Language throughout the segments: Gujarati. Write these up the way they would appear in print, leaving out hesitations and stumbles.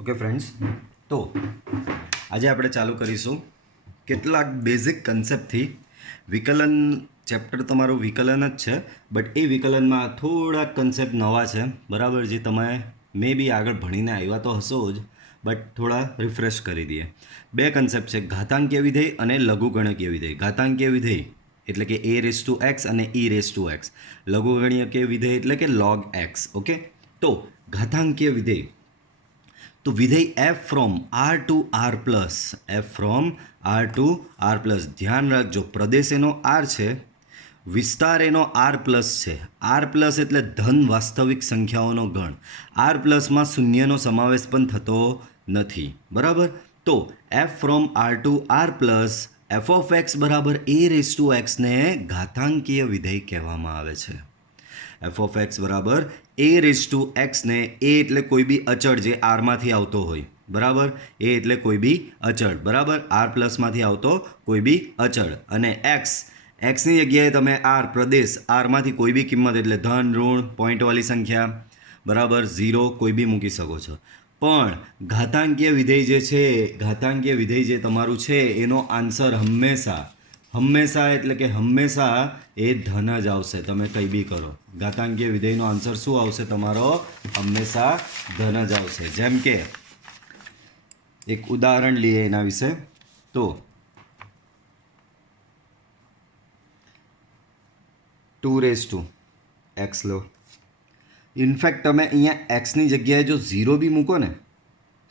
ઓકે ફ્રેન્ડ્સ, તો આજે આપણે ચાલુ કરીશું કેટલાક બેઝિક કન્સેપ્ટથી. વિકલન ચેપ્ટર તમારું વિકલન જ છે, બટ એ વિકલનમાં થોડાક કન્સેપ્ટ નવા છે, બરાબર, જે તમે મે બી આગળ ભણીને આવ્યા તો હશો જ, બટ થોડા રિફ્રેશ કરી દઈએ. બે કન્સેપ્ટ છે, ઘાતાંકીય વિધેય અને લઘુગણકીય વિધેય. ઘાતાંકીય વિધેય એટલે કે a રેસ ટુ એક્સ અને e રેસ ટુ એક્સ. લઘુગણકીય વિધેય એટલે કે log x. ઓકે, તો ઘાતાંકીય વિધેય તો વિધેય F from R to R plus, F from R to R plus. ધ્યાન રાખજો, પ્રદેશ એનો આર છે, વિસ્તાર એનો આર પ્લસ છે. આર પ્લસ એટલે ધન વાસ્તવિક સંખ્યાઓનો ગણ. આર પ્લસમાં શૂન્યનો સમાવેશ પણ થતો નથી, બરાબર. તો F from R to R plus F of X બરાબર એ રેસ ટુ એક્સને ઘાતાંકીય વિધેય કહેવામાં આવે છે. એફ ઓફ એક્સ બરાબર એ રેસ ટુ એક્સને, એ એટલે કોઈ બી અચળ જે આરમાંથી આવતો હોય, બરાબર. એ એટલે કોઈ બી અચળ, બરાબર, આર પ્લસમાંથી આવતો કોઈ બી અચળ. અને એક્સ, એક્સની જગ્યાએ તમે આર પ્રદેશ, આરમાંથી કોઈ બી કિંમત એટલે ધન, ઋણ, પોઈન્ટવાળી સંખ્યા, બરાબર, 0 કોઈ બી મૂકી શકો છો. પણ ઘાતાંકીય વિધેય જે છે, ઘાતાંકીય વિધેય જે તમારું છે એનો આન્સર હંમેશા એટલે કે હંમેશા એ ધન જ આવશે. તમે કંઈ બી કરો, ઘાતાંકીય વિધેયનો આન્સર શું આવશે તમારો? હંમેશા ધન જ આવશે. જેમ કે એક ઉદાહરણ લઈએ એના વિશે, તો 2 રેસ ટુ એક્સ લો. ઇનફેક્ટ તમે અહીંયા એક્સની જગ્યાએ જો 0 બી મૂકો ને,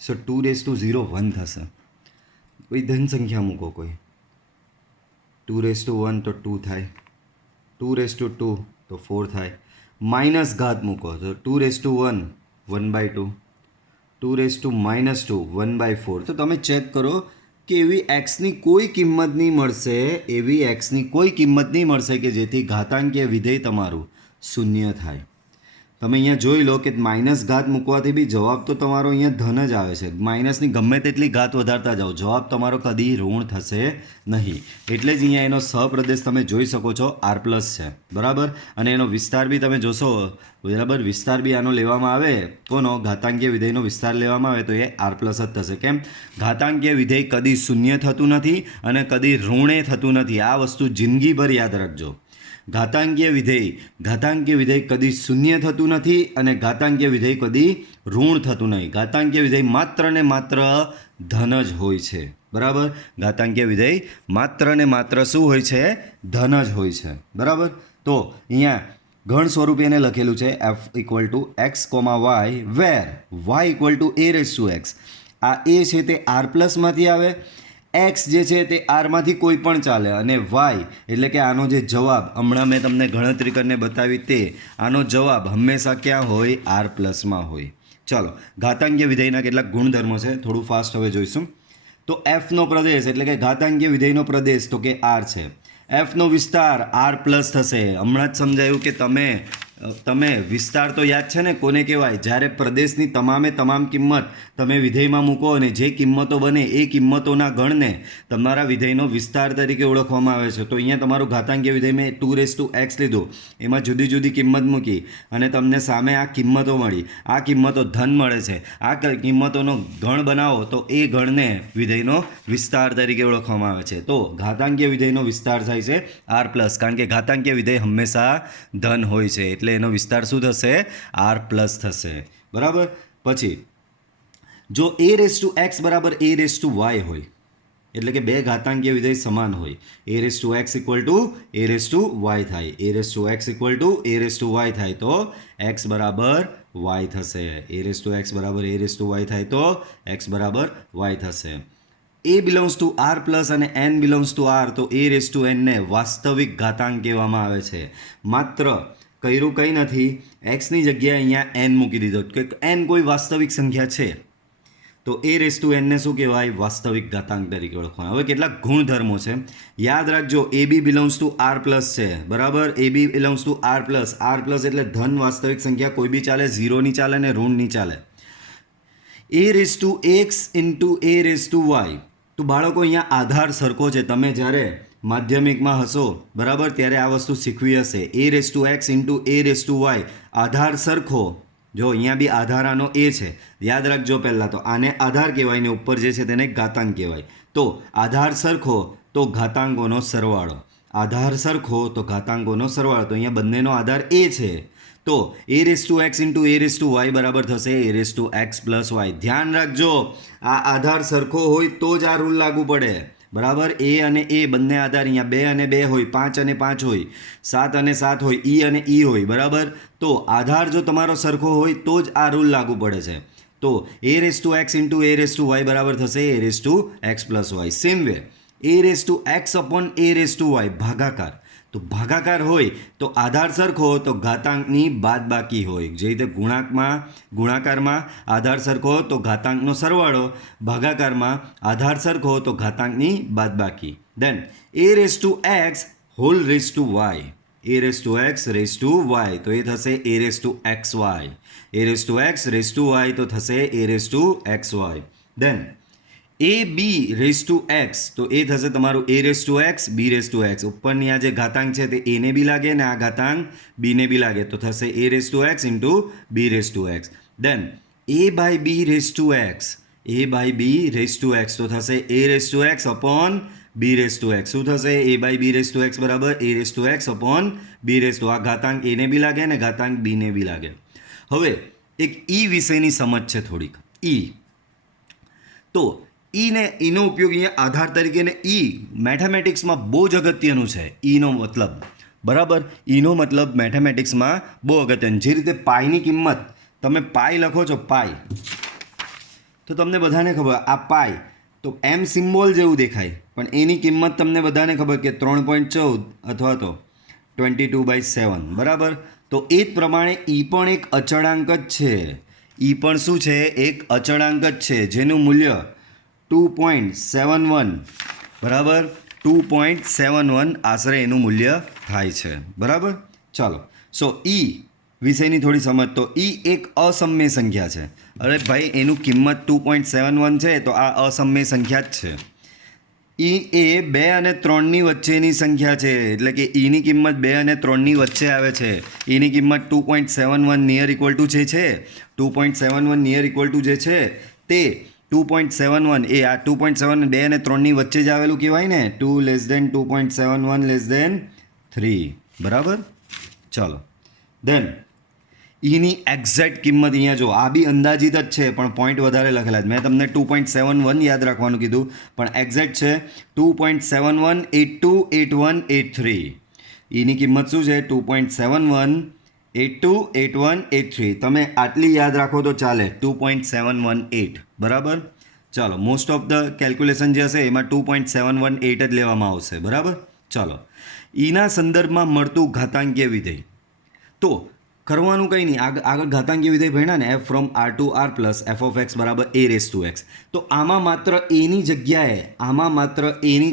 સો 2 રેસ ટુ 0 1 થશે. કોઈ ધન સંખ્યા મૂકો, કોઈ 2 રેસ ટુ 1 તો 2 થાય, 2 રેસ ટુ 2 તો 4 થાય. માઇનસ ઘાત મૂકો તો 2 રેસ ટુ 1 1/2, 2 રેસ ટુ -2 1/4. તો તમે ચેક કરો કે એવી એક્સની કોઈ કિંમત નહીં મળશે, એવી એક્સની કોઈ કિંમત નહીં મળશે કે જેથી ઘાતાંકીય વિધેય તમારું શૂન્ય થાય. તમે અહીંયા જોઈ લો કે માઇનસ ઘાત મૂકવાથી બી જવાબ તો તમારો અહીંયા ધન જ આવે છે. માઇનસની ગમે તેટલી ઘાત વધારતા જાઓ, જવાબ તમારો કદી ઋણ થશે નહીં. એટલે જ અહીંયા એનો સહપ્રદેશ તમે જોઈ શકો છો આર પ્લસ છે, બરાબર. અને એનો વિસ્તાર બી તમે જોશો, બરાબર, વિસ્તાર બી આનો લેવામાં આવે, કોનો? ઘાતાંકીય વિધેયનો વિસ્તાર લેવામાં આવે તો એ આર પ્લસ જ થશે. કેમ? ઘાતાંકીય વિધેય કદી શૂન્ય થતું નથી અને કદી ઋણે થતું નથી. આ વસ્તુ જિંદગીભર યાદ રાખજો. ઘાતાંકીય વિધેય કદી શૂન્ય થતું નથી અને ઘાતાંકીય વિધેય કદી ઋણ થતું નહીં. ઘાતાંકીય વિધેય માત્ર ને માત્ર ધન જ હોય છે, બરાબર. ઘાતાંકીય વિધેય માત્ર ને માત્ર શું હોય છે? ધન જ હોય છે, બરાબર. તો અહીંયા ગણ સ્વરૂપે એને લખેલું છે F equal to X comma Y, where Y equal to A raise two X. આ એ છે તે આર પ્લસમાંથી આવે, એક્સ જે છે તે આરમાંથી કોઈ પણ ચાલે, અને વાય એટલે કે આનો જે જવાબ હમણાં મેં તમને ગણતરી કરીને બતાવી તે, આનો જવાબ હંમેશા ક્યાં હોય? આર પ્લસમાં હોય. ચાલો, ઘાતાંકીય વિધેયના કેટલાક ગુણધર્મો છે, થોડું ફાસ્ટ હવે જોઈશું. તો એફનો પ્રદેશ એટલે કે ઘાતાંકીય વિધેયનો પ્રદેશ તો કે આર છે. એફનો વિસ્તાર આર પ્લસ થશે. હમણાં જ સમજાયું કે તમે વિસ્તાર તો યાદ છે ને કોને કહેવાય? જ્યારે પ્રદેશની તમામ કિંમત તમે વિધેયમાં મૂકો અને જે કિંમતો બને એ કિંમતોના ગણને તમારા વિધેયનો વિસ્તાર તરીકે ઓળખવામાં આવે છે. તો અહીંયા તમારું ઘાતાંકીય વિધેય મેં 2 રેસ ટુ એક્સ લીધું, એમાં જુદી જુદી કિંમત મૂકી અને તમને સામે આ કિંમતો મળી. આ કિંમતો ધન મળે છે. આ કિંમતોનો ગણ બનાવો તો એ ગણને વિધેયનો વિસ્તાર તરીકે ઓળખવામાં આવે છે. તો ઘાતાંકીય વિધેયનો વિસ્તાર થાય છે આર પ્લસ, કારણ કે ઘાતાંકીય વિધેય હંમેશા ધન હોય છે, એટલે એનો વિસ્તાર શું થશે? આર પ્લસ થશે, બરાબર. પછી જો એ રેસ ટુ એક્સ બરાબર એ રેસ ટુ વાય હોય, એટલે કે બે ઘાતાંકીય વિધેય સમાન હોય, a raise two x equal to A raise to y થાય, a raise two x equal to A raise to y થાય, તો એક્સ બરાબર વાય થશે. એ રેસ ટુ એક્સ બરાબર એ રેસ ટુ વાય થાય તો એક્સ બરાબર વાય થશે. એ બિલોંગ્સ ટુ આર પ્લસ અને એન બિલોંગ્સ ટુ આર, તો એ રેસ ટુ એનને વાસ્તવિક ઘાતાંક કહેવામાં આવે છે. માત્ર કર્યું કંઈ નથી, એક્સની જગ્યાએ અહીંયા એન મૂકી દીધો કે એન કોઈ વાસ્તવિક સંખ્યા છે, તો એ રેસ ટુ એનને શું કહેવાય? વાસ્તવિક ઘાતાંક તરીકે ઓળખવાના. હવે કેટલાક ગુણધર્મો છે, યાદ રાખજો. A b belongs to R plus છે, બરાબર. A b belongs to R plus. R plus એટલે ધન વાસ્તવિક સંખ્યા કોઈ બી ચાલે, 0 નહીં ચાલે ને ઋણ નહીં ચાલે. A raise two x into a raise to Y, તો બાળકો અહીંયા આધાર સરખો છે. તમે જ્યારે માધ્યમિકમાં હશો, બરાબર, ત્યારે આ વસ્તુ શીખવી હશે. A raise two x into a raise to y, આધાર સરખો, જો અહીંયા બી આધાર આનો એ છે, યાદ રાખજો. પહેલાં તો આને આધાર કહેવાય ને ઉપર જે છે તેને ઘાતાંક કહેવાય. તો આધાર સરખો તો ઘાતાંકોનો સરવાળો, આધાર સરખો તો ઘાતાંકોનો સરવાળો. તો અહીંયા બંનેનો આધાર એ છે, તો a raise two x into a raise to Y બરાબર થશે a raise two x plus Y. ધ્યાન રાખજો, આ આધાર સરખો હોય તો જ આ રૂલ લાગુ પડે, બરાબર. એ અને એ બંને આધાર અહીંયા 2 અને 2 હોય, 5 અને 5 હોય, 7 અને 7 હોય, ઈ અને ઈ હોય, બરાબર. તો આધાર જો તમારો સરખો હોય તો જ આ રૂલ લાગુ પડે છે. તો a raise two x into a raise to Y બરાબર થશે a raise two x plus Y. Same way a raise two x upon a raise to Y ભાગાકાર. તો ભાગાકાર હોય તો આધાર સરખો તો ઘાતાંકની બાદબાકી હોય. જે રીતે ગુણાકારમાં આધાર સરખો તો ઘાતાંકનો સરવાળો, ભાગાકારમાં આધાર સરખો તો ઘાતાંકની બાદબાકી. Then a raise two X whole raise to Y, a raise two X raise to Y, તો એ થશે a raise two X Y. a raise two X raise to Y તો થશે a raise two X Y. Then A B raise two X, તો એ થશે તમારું a raise two X B raise two X. ઉપરની આ જે ઘાતાંક છે તે એને બી લાગે ને આ ઘાતાંક બીને બી લાગે, તો થશે a raise two x into B raise two X. Then a by B raise two X, a by B raise two X, તો થશે a raise two x upon B raise two X. શું થશે? a by B raise two x બરાબર a raise two x upon B raise to, આ ઘાતાંક એને બી લાગે ને ઘાતાંક બીને બી લાગે. હવે એક ઈ વિષયની સમજ છે થોડીક. ઈ તો ઈને એનો ઉપયોગ અહીંયા આધાર તરીકે ને ઈ મેથેમેટિક્સમાં બહુ જ અગત્યનું છે. ઈનો મતલબ, બરાબર, ઈનો મતલબ મેથેમેટિક્સમાં બહુ અગત્યનું. જે રીતે પાઈની કિંમત તમે પાઈ લખો છો, પાઈ, તો તમને બધાને ખબર આ પાઈ તો એમ સિમ્બોલ જેવું દેખાય, પણ એની કિંમત તમને બધાને ખબર કે 3.14 અથવા તો 22/7, બરાબર. તો એ જ પ્રમાણે ઈ પણ એક અચળાંક જ છે. ઈ પણ શું છે? એક અચળાંક જ છે, જેનું મૂલ્ય 2.71, બરાબર, 2.71 આશરે એનું મૂલ્ય થાય છે, બરાબર. ચાલો, સો ઈ વિષયની થોડી સમજ. તો ઈ એક અસમય સંખ્યા છે. અરે ભાઈ, એનું કિંમત 2.71 છે, તો આ અસમય સંખ્યા જ છે. ઈ એ 2 અને 3ની વચ્ચેની સંખ્યા છે, એટલે કે ઈની કિંમત 2 અને 3ની વચ્ચે આવે છે. ઈની કિંમત 2.71 નિયર ઇક્વલ ટુ જે છે, 2.71 નિયર ઇક્વલ ટુ જે છે તે 2.71 એ આ 2.7 2 અને 3ની વચ્ચે જ આવેલું કહેવાય ને. 2 લેસ દેન 2.71 લેસ દેન 3, બરાબર. ચાલો, દેન ઈની એક્ઝેક્ટ કિંમત અહીંયા જો, આ બી અંદાજિત જ છે પણ પોઈન્ટ વધારે લખેલા છે. મેં તમને 2.71 યાદ રાખવાનું કીધું, પણ એક્ઝેક્ટ છે 2.71828183. ઈની કિંમત શું છે? 2.71828183. તમે આટલી યાદ રાખો તો ચાલે, 2.718, બરાબર. ચાલો, મોસ્ટ ઓફ ધ કેલ્ક્યુલેશન જે હશે એમાં 2.718 જ લેવામાં આવશે, બરાબર. ચાલો, ઈના સંદર્ભમાં મળતું ઘાતાંકીય વિધેય. તો કરવાનું કંઈ નહીં, આગળ ઘાતાંકીય વિધેય ભણ્યા ને, F from R to R plus F of X બરાબર a રેસ ટુ એક્સ. તો આમાં માત્ર એની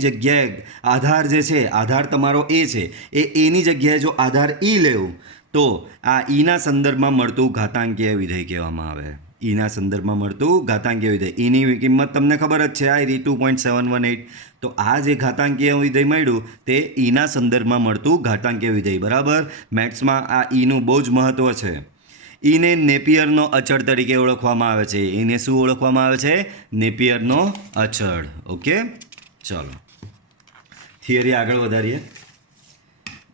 જગ્યાએ આધાર જે છે, આધાર તમારો એ છે, એ એની જગ્યાએ જો આધાર ઈ લેવું તો આ ઈના સંદર્ભમાં મળતું ઘાતાંકીય વિધેય કહેવામાં આવે. ઈના સંદર્ભમાં મળતું ઘાતાંકીય વિધેય. ઈની કિંમત તમને ખબર જ છે, આ 2.718. તો આ જે ઘાતાંકીય વિધેય મળ્યું તે ઈના સંદર્ભમાં મળતું ઘાતાંકીય વિધેય, બરાબર. મેથ્સમાં આ ઈનું બહુ જ મહત્ત્વ છે. ઈને નેપિયરનો અચળ તરીકે ઓળખવામાં આવે છે. એને શું ઓળખવામાં આવે છે? નેપિયરનો અચળ. ઓકે, ચાલો થિયરી આગળ વધારીએ.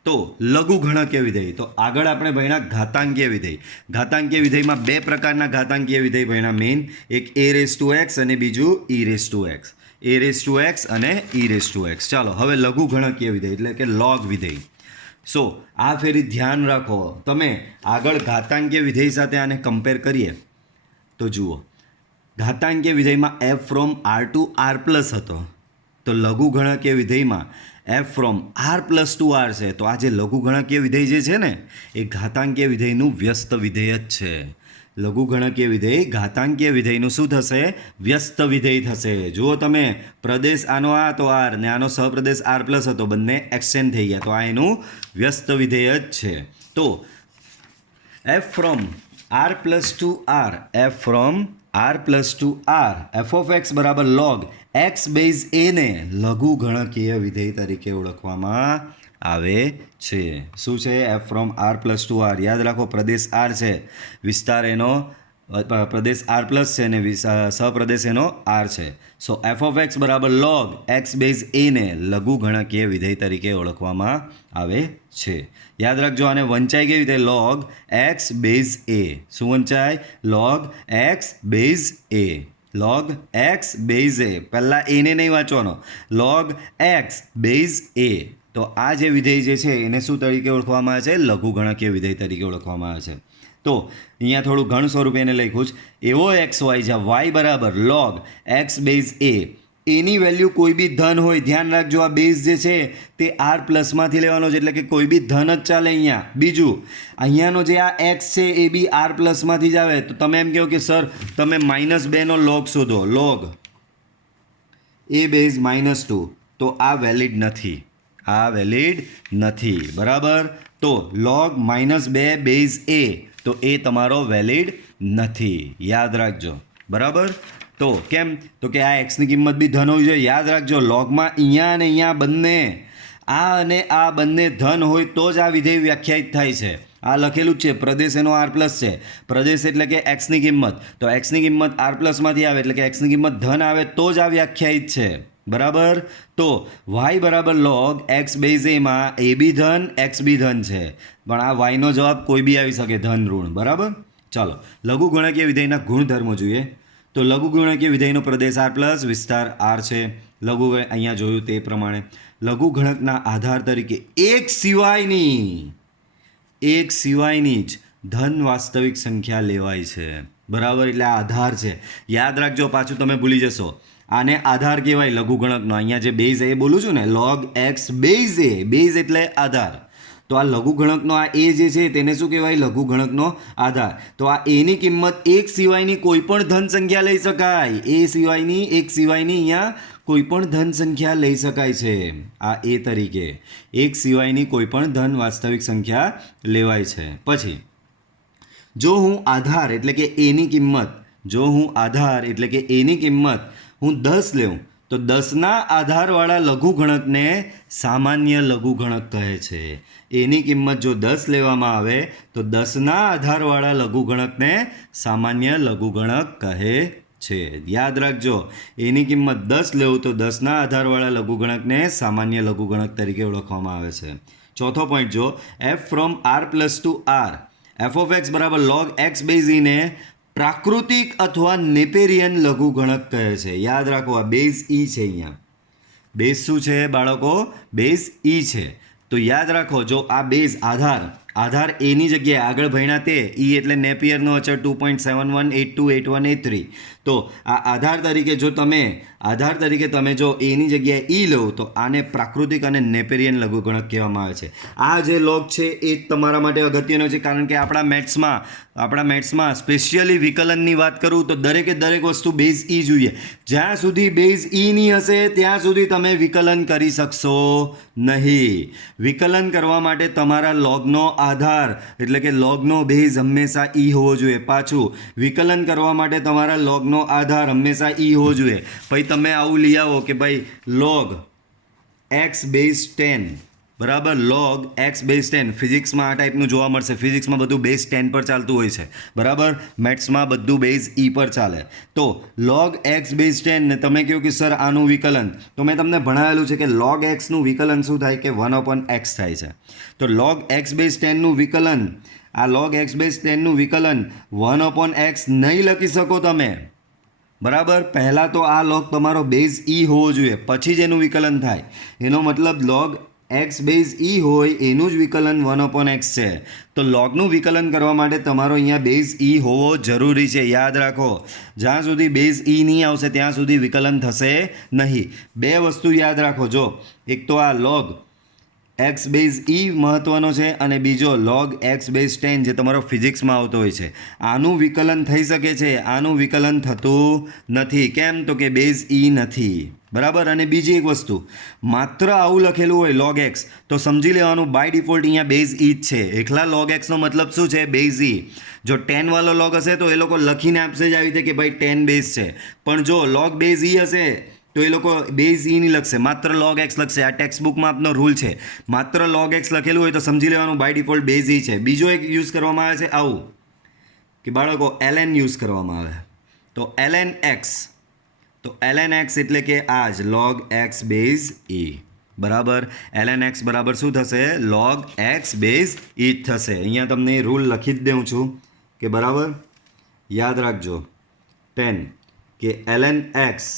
તો લઘુગણકીય વિધેય. તો આગળ આપણે ભણ્યા ઘાતાંકીય વિધેય. ઘાતાંકીય વિધેયમાં બે પ્રકારના ઘાતાંકીય વિધેય ભણ્યા મેઇન, એક a રેસ ટુ એક્સ અને બીજું e raise to X. a raise two x અને e રેસ ટુ એક્સ. ચાલો, હવે લઘુગણકીય વિધેય એટલે કે લોગ વિધેય. સો આ ફેરી ધ્યાન રાખો, તમે આગળ ઘાતાંકીય વિધેય સાથે આને કમ્પેર કરીએ તો જુઓ, ઘાતાંકીય વિધેયમાં f from R to R plus હતો, તો લઘુગણકીય વિધેયમાં f from R plus to R છે. તો આ જે લઘુગણકીય વિધેય જે છે ને એ ઘાતાંકીય વિધેયનું વ્યસ્ત વિધેય જ છે. લઘુગણકીય વિધેય ઘાતાંકીય વિધેયનું શું થશે? વ્યસ્ત વિધેય થશે. જુઓ તમે, પ્રદેશ આનો આ તો આર ને આનો સહપ્રદેશ આર પ્લસ હતો, બંને એક્સચેન્જ થઈ ગયા, તો આ એનું વ્યસ્ત વિધેય જ છે. તો F from R plus to R, F from R plus to R F of X બરાબર લોગ એક્સ બેઝ એને લઘુગણકીય વિધેય તરીકે ઓળખવામાં આવે છે. શું છે? F from R plus to R. યાદ રાખો પ્રદેશ આર છે, વિસ્તાર એનો પ્રદેશ આર પ્લસ છે અને સહપ્રદેશ એનો આર છે. સો એફ ઓફ એક્સ બરાબર લોગ એક્સ બેઝ એને લઘુગણકીય વિધેય તરીકે ઓળખવામાં આવે છે. યાદ રાખજો, આને વંચાઈ કેવી રીતે? Log X base a. શું વંચાય? લોગ એક્સ બેઝ એ. લોગ એક્સ બેઝ એ. પહેલાં એને નહીં વાંચવાનો, લોગ એક્સ બેઝ એ. તો આ જે વિધેય જે છે એને શું તરીકે ઓળખવામાં આવે છે? લઘુગણકીય વિધેય તરીકે ઓળખવામાં આવે છે. તો અહીંયા થોડું ઘણ સ્વરૂપે એને લખ્યું છે. એવો એક્સ વાય જ્યાં વાય બરાબર લોગ એક્સ બેઝ એ. એની વેલ્યુ કોઈ બી ધન હોય, ધ્યાન રાખજો આ બેઝ જે છે તે આર પ્લસમાંથી લેવાનો છે, એટલે કે કોઈ બી ધન જ ચાલે અહીંયા. બીજું અહીંયાનો જે આ એક્સ છે એ બી આર પ્લસમાંથી જ આવે. તો તમે એમ કહો કે સર તમે -2નો લોગ શોધો, લોગ એ બેઝ -2, તો આ વેલિડ નથી, આ વેલિડ નથી. બરાબર? તો લોગ -2 બેઝ એ, તો એ તમારો વેલિડ નથી. યાદ રાખજો. બરાબર? તો કેમ? તો કે આ એક્સની કિંમત બી ધન હોવી જોઈએ. યાદ રાખજો, લોગમાં અહીંયા અને અહીંયા બંને, આ અને આ બંને ધન હોય તો જ આ વિધેય વ્યાખ્યાયિત થાય છે. આ લખેલું જ છે, પ્રદેશ એનો આર પ્લસ છે. પ્રદેશ એટલે કે એક્સની કિંમત, તો એક્સની કિંમત આર પ્લસમાંથી આવે એટલે કે એક્સની કિંમત ધન આવે તો જ આ વ્યાખ્યાયિત છે. બરાબર? તો વાય બરાબર લોગ એક્સ બેઝ એમાં એ બી ધન એક્સ બી ધન છે, પણ આ વાયનો જવાબ કોઈ બી આવી શકે, ધન ઋણ. બરાબર? ચાલો લઘુગણકીય વિધેયના ગુણધર્મો જોઈએ. તો લઘુગણકીય વિધેયનો પ્રદેશ આર પ્લસ, વિસ્તાર આર છે. અહીંયા જોયું તે પ્રમાણે લઘુગણકના આધાર તરીકે એક સિવાયની જ ધન વાસ્તવિક સંખ્યા લેવાય છે. બરાબર? એટલે આ આધાર છે. યાદ રાખજો, પાછું તમે ભૂલી જશો. આને આધાર કહેવાય લઘુગણકનો. અહીંયા જે બેઝ એ બોલું છું ને, લોગ એક્સ બેઝ એ, બેઝ એટલે આધાર. તો આ લઘુગણકનો આ એ જે છે તેને શું કહેવાય? લઘુગણકનો આધાર. તો આ એની કિંમત એક સિવાયની કોઈ પણ ધન સંખ્યા લઈ શકાય. એ સિવાયની, એક સિવાયની અહીંયા કોઈ પણ ધન સંખ્યા લઈ શકાય છે. આ એ તરીકે એક સિવાયની કોઈ પણ ધન વાસ્તવિક સંખ્યા લેવાય છે. પછી જો હું આધાર એટલે કે એની કિંમત, જો હું આધાર એટલે કે એની કિંમત હું 10 લેવું તો 10ના આધારવાળા લઘુગણકને સામાન્ય લઘુગણક કહે છે. એની કિંમત જો 10 લેવામાં આવે તો 10ના આધારવાળા લઘુગણકને સામાન્ય લઘુગણક કહે છે. યાદ રાખજો, એની કિંમત 10 લેવું તો 10ના આધારવાળા લઘુગણકને સામાન્ય લઘુગણક તરીકે ઓળખવામાં આવે છે. ચોથો પોઈન્ટ જો, F from R plus to R, F of X બરાબર લોગ એક્સ બેઝ ઈને પ્રાકૃતિક અથવા નેપેરિયન લઘુગણક કહે છે. યાદ રાખો, આ બેઝ ઈ છે. અહીંયા બેઝ શું છે બાળકો? બેઝ ઈ છે. તો યાદ રાખો, જો આ બેઝ આધાર એની જગ્યાએ આગળ ભણ્યા તે ઈ એટલે નેપિયરનો અચળ 2.71828183. તો આ આધાર તરીકે તમે જો એની જગ્યાએ ઈ લો તો આને પ્રાકૃતિક અને નેપેરિયન લઘુગણક કહેવામાં આવે છે. આ જે લોગ છે એ જ તમારા માટે અગત્યનો છે, કારણ કે આપણા મેથ્સમાં સ્પેશિયલી વિકલનની વાત કરું તો દરેકે દરેક વસ્તુ બેઝ ઈ જોઈએ. જ્યાં સુધી બેઝ ઈ નહીં હશે ત્યાં સુધી તમે વિકલન કરી શકશો નહીં. વિકલન કરવા માટે તમારા લોગનો આધાર એટલે કે લોગનો બેઝ હંમેશા ઈ હોવો જોઈએ. પાછું વિકલન કરવા માટે તમારા લોગનો આધાર હંમેશા ઈ હોવો જોઈએ. પછી તમે આવું લઈ આવો કે ભાઈ લોગ એક્સ બેઝ 10, બરાબર? લોગ એક્સ બેઝ 10 ફિઝિક્સમાં આ ટાઈપનું જોવા મળશે. ફિઝિક્સમાં બધું બેઝ 10 પર ચાલતું હોય છે. બરાબર? મેથ્સમાં બધું બેઝ ઈ પર ચાલે. તો લોગ એક્સ બેઝ 10 ને તમે કહ્યું કે સર આનું વિકલન, તો મેં તમને ભણાવેલું છે કે લોગ એક્સનું વિકલન શું થાય કે 1/x થાય છે. તો લોગ એક્સ બેઝ 10નું વિકલન, આ લોગ એક્સ બેઝ 10નું વિકલન 1/x નહીં લખી શકો તમે. બરાબર? પહેલાં તો આ લોગ તમારો બેઝ ઈ હોવો જોઈએ, પછી જ એનું વિકલન થાય. એનો મતલબ લોગ એક્સ બેઝ ઈ હોય એનું જ વિકલન 1/x છે. તો લોગનું વિકલન કરવા માટે તમારો અહીંયા બેઝ ઈ હોવો જરૂરી છે. યાદ રાખો, જ્યાં સુધી બેઝ ઈ નહીં આવશે ત્યાં સુધી વિકલન થશે નહીં. બે વસ્તુ યાદ રાખો. જો એક તો આ લોગ એક્સ બેઝ ઈ મહત્ત્વનો છે અને બીજો લોગ એક્સ બેઝ 10 જે તમારો ફિઝિક્સમાં આવતો હોય છે. આનું વિકલન થઈ શકે છે, આનું વિકલન થતું નથી. કેમ? તો કે બેઝ ઈ નથી. બરાબર? અને બીજી એક વસ્તુ, માત્ર આવું લખેલું હોય લોગ એક્સ તો સમજી લેવાનું બાય ડિફોલ્ટ અહીંયા બેઝ ઈ જ છે. એકલા લોગ એક્સનો મતલબ શું છે? બેઝ ઈ. જો 10 વાળો લોગ હશે તો એ લોકો લખીને આપશે જ આવી રીતે કે ભાઈ 10 બેઝ છે, પણ જો લોગ બેઝ ઈ હશે તો તો એ લોકો બેઝ ઈ નહીં લખશે, માત્ર log x લખશે. આ ટેક્સ્ટ બુકમાં આપનો રૂલ છે, માત્ર log x લખેલું હોય તો સમજી લેવાનું બાય ડિફોલ્ટ બેઝ ઈ છે. બીજો એક યુઝ કરવામાં આવે છે આવું કે બાળકો ln યુઝ કરવામાં આવે, તો ln x, તો ln x એટલે કે આ જ log x બેઝ e, બરાબર. ln x બરાબર શું થશે? log x બેઝ e થશે. અહીંયા તમને રૂલ લખી જ દઉં છું કે બરાબર યાદ રાખજો 10 કે ln x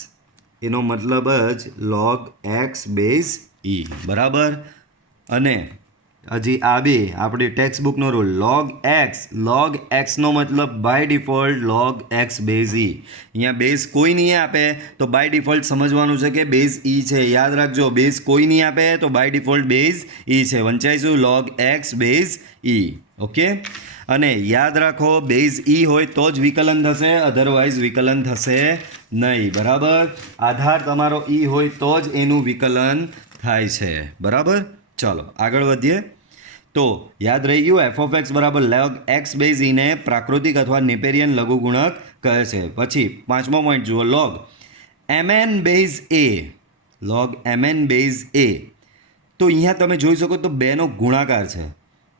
એનો મતલબ જ log x બેઝ e, બરાબર. અને હજી આ બે આપણી ટેક્સ્ટ બુકનો રૂલ log x નો મતલબ by default log x base e. અહીંયા બેઝ કોઈ નહીં આપે તો બાય ડિફોલ્ટ સમજવાનું છે કે બેઝ e છે. યાદ રાખજો, બેઝ કોઈ નહીં આપે તો બાય ડિફોલ્ટ બેઝ e છે. વંચાઈશું log x base e. Okay. અને યાદ રાખો બેઝ e હોય તો જ વિકલન થશે, અધરવાઇઝ વિકલન થશે નહીં, બરાબર. આધાર તમારો e હોય તો જ એનું વિકલન થાય છે, બરાબર. ચાલો આગળ વધીએ. તો યાદ રહી ગયું એફ ઓફ એક્સ બરાબર log x બેઝ ઈને પ્રાકૃતિક અથવા નેપેરિયન લઘુગુણક કહે છે. પછી 5મો પોઈન્ટ જુઓ, log mn base a, log mn base a. તો અહીંયા તમે જોઈ શકો તો બેનો ગુણાકાર છે,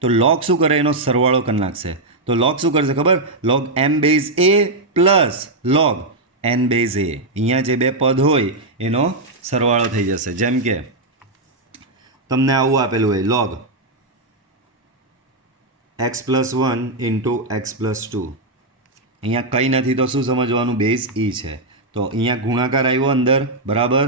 તો log શું કરે? એનો સરવાળો કરી નાખશે. તો log શું કરશે ખબર? log m base a plus log n base a. અહીંયા જે બે પદ હોય એનો સરવાળો થઈ જશે. જેમ કે તમને આવું આપેલું હોય log x plus 1 into x plus 2. અહીંયા કંઈ નથી તો શું સમજવાનું? બેઝ e છે. તો અહીંયા ગુણાકાર આવ્યો અંદર, બરાબર.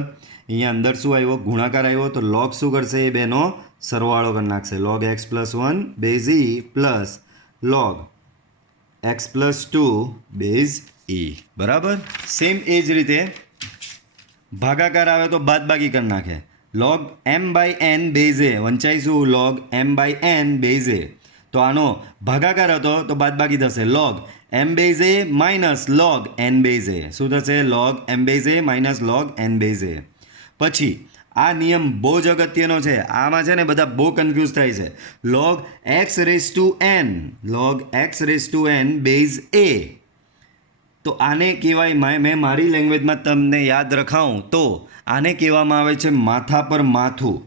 અહીંયા અંદર શું આવ્યો? ગુણાકાર આવ્યો. તો log શું કરશે? એ બેનો સરવાળો કરી નાખશે. log x plus 1 base e plus log x plus 2 base e, બરાબર. સેમ એ જ રીતે ભાગાકાર આવે તો બાદબાકી કરી નાખે. log m by n base a, વંચાઈશું log m by n base a. તો આનો ભાગાકાર હતો તો બાદબાકી થશે log m base a minus log n base a. શું થશે? log m base a minus log n base a. પછી આ નિયમ બહુ જ અગત્યનો છે, આમાં છે ને બધા બહુ કન્ફ્યુઝ થાય છે. log x raise to n, log x raise to n base a. તો આને કહેવાય, મેં મારી લેંગ્વેજમાં તમને યાદ રખાવું તો આને કહેવામાં આવે છે માથા પર માથું.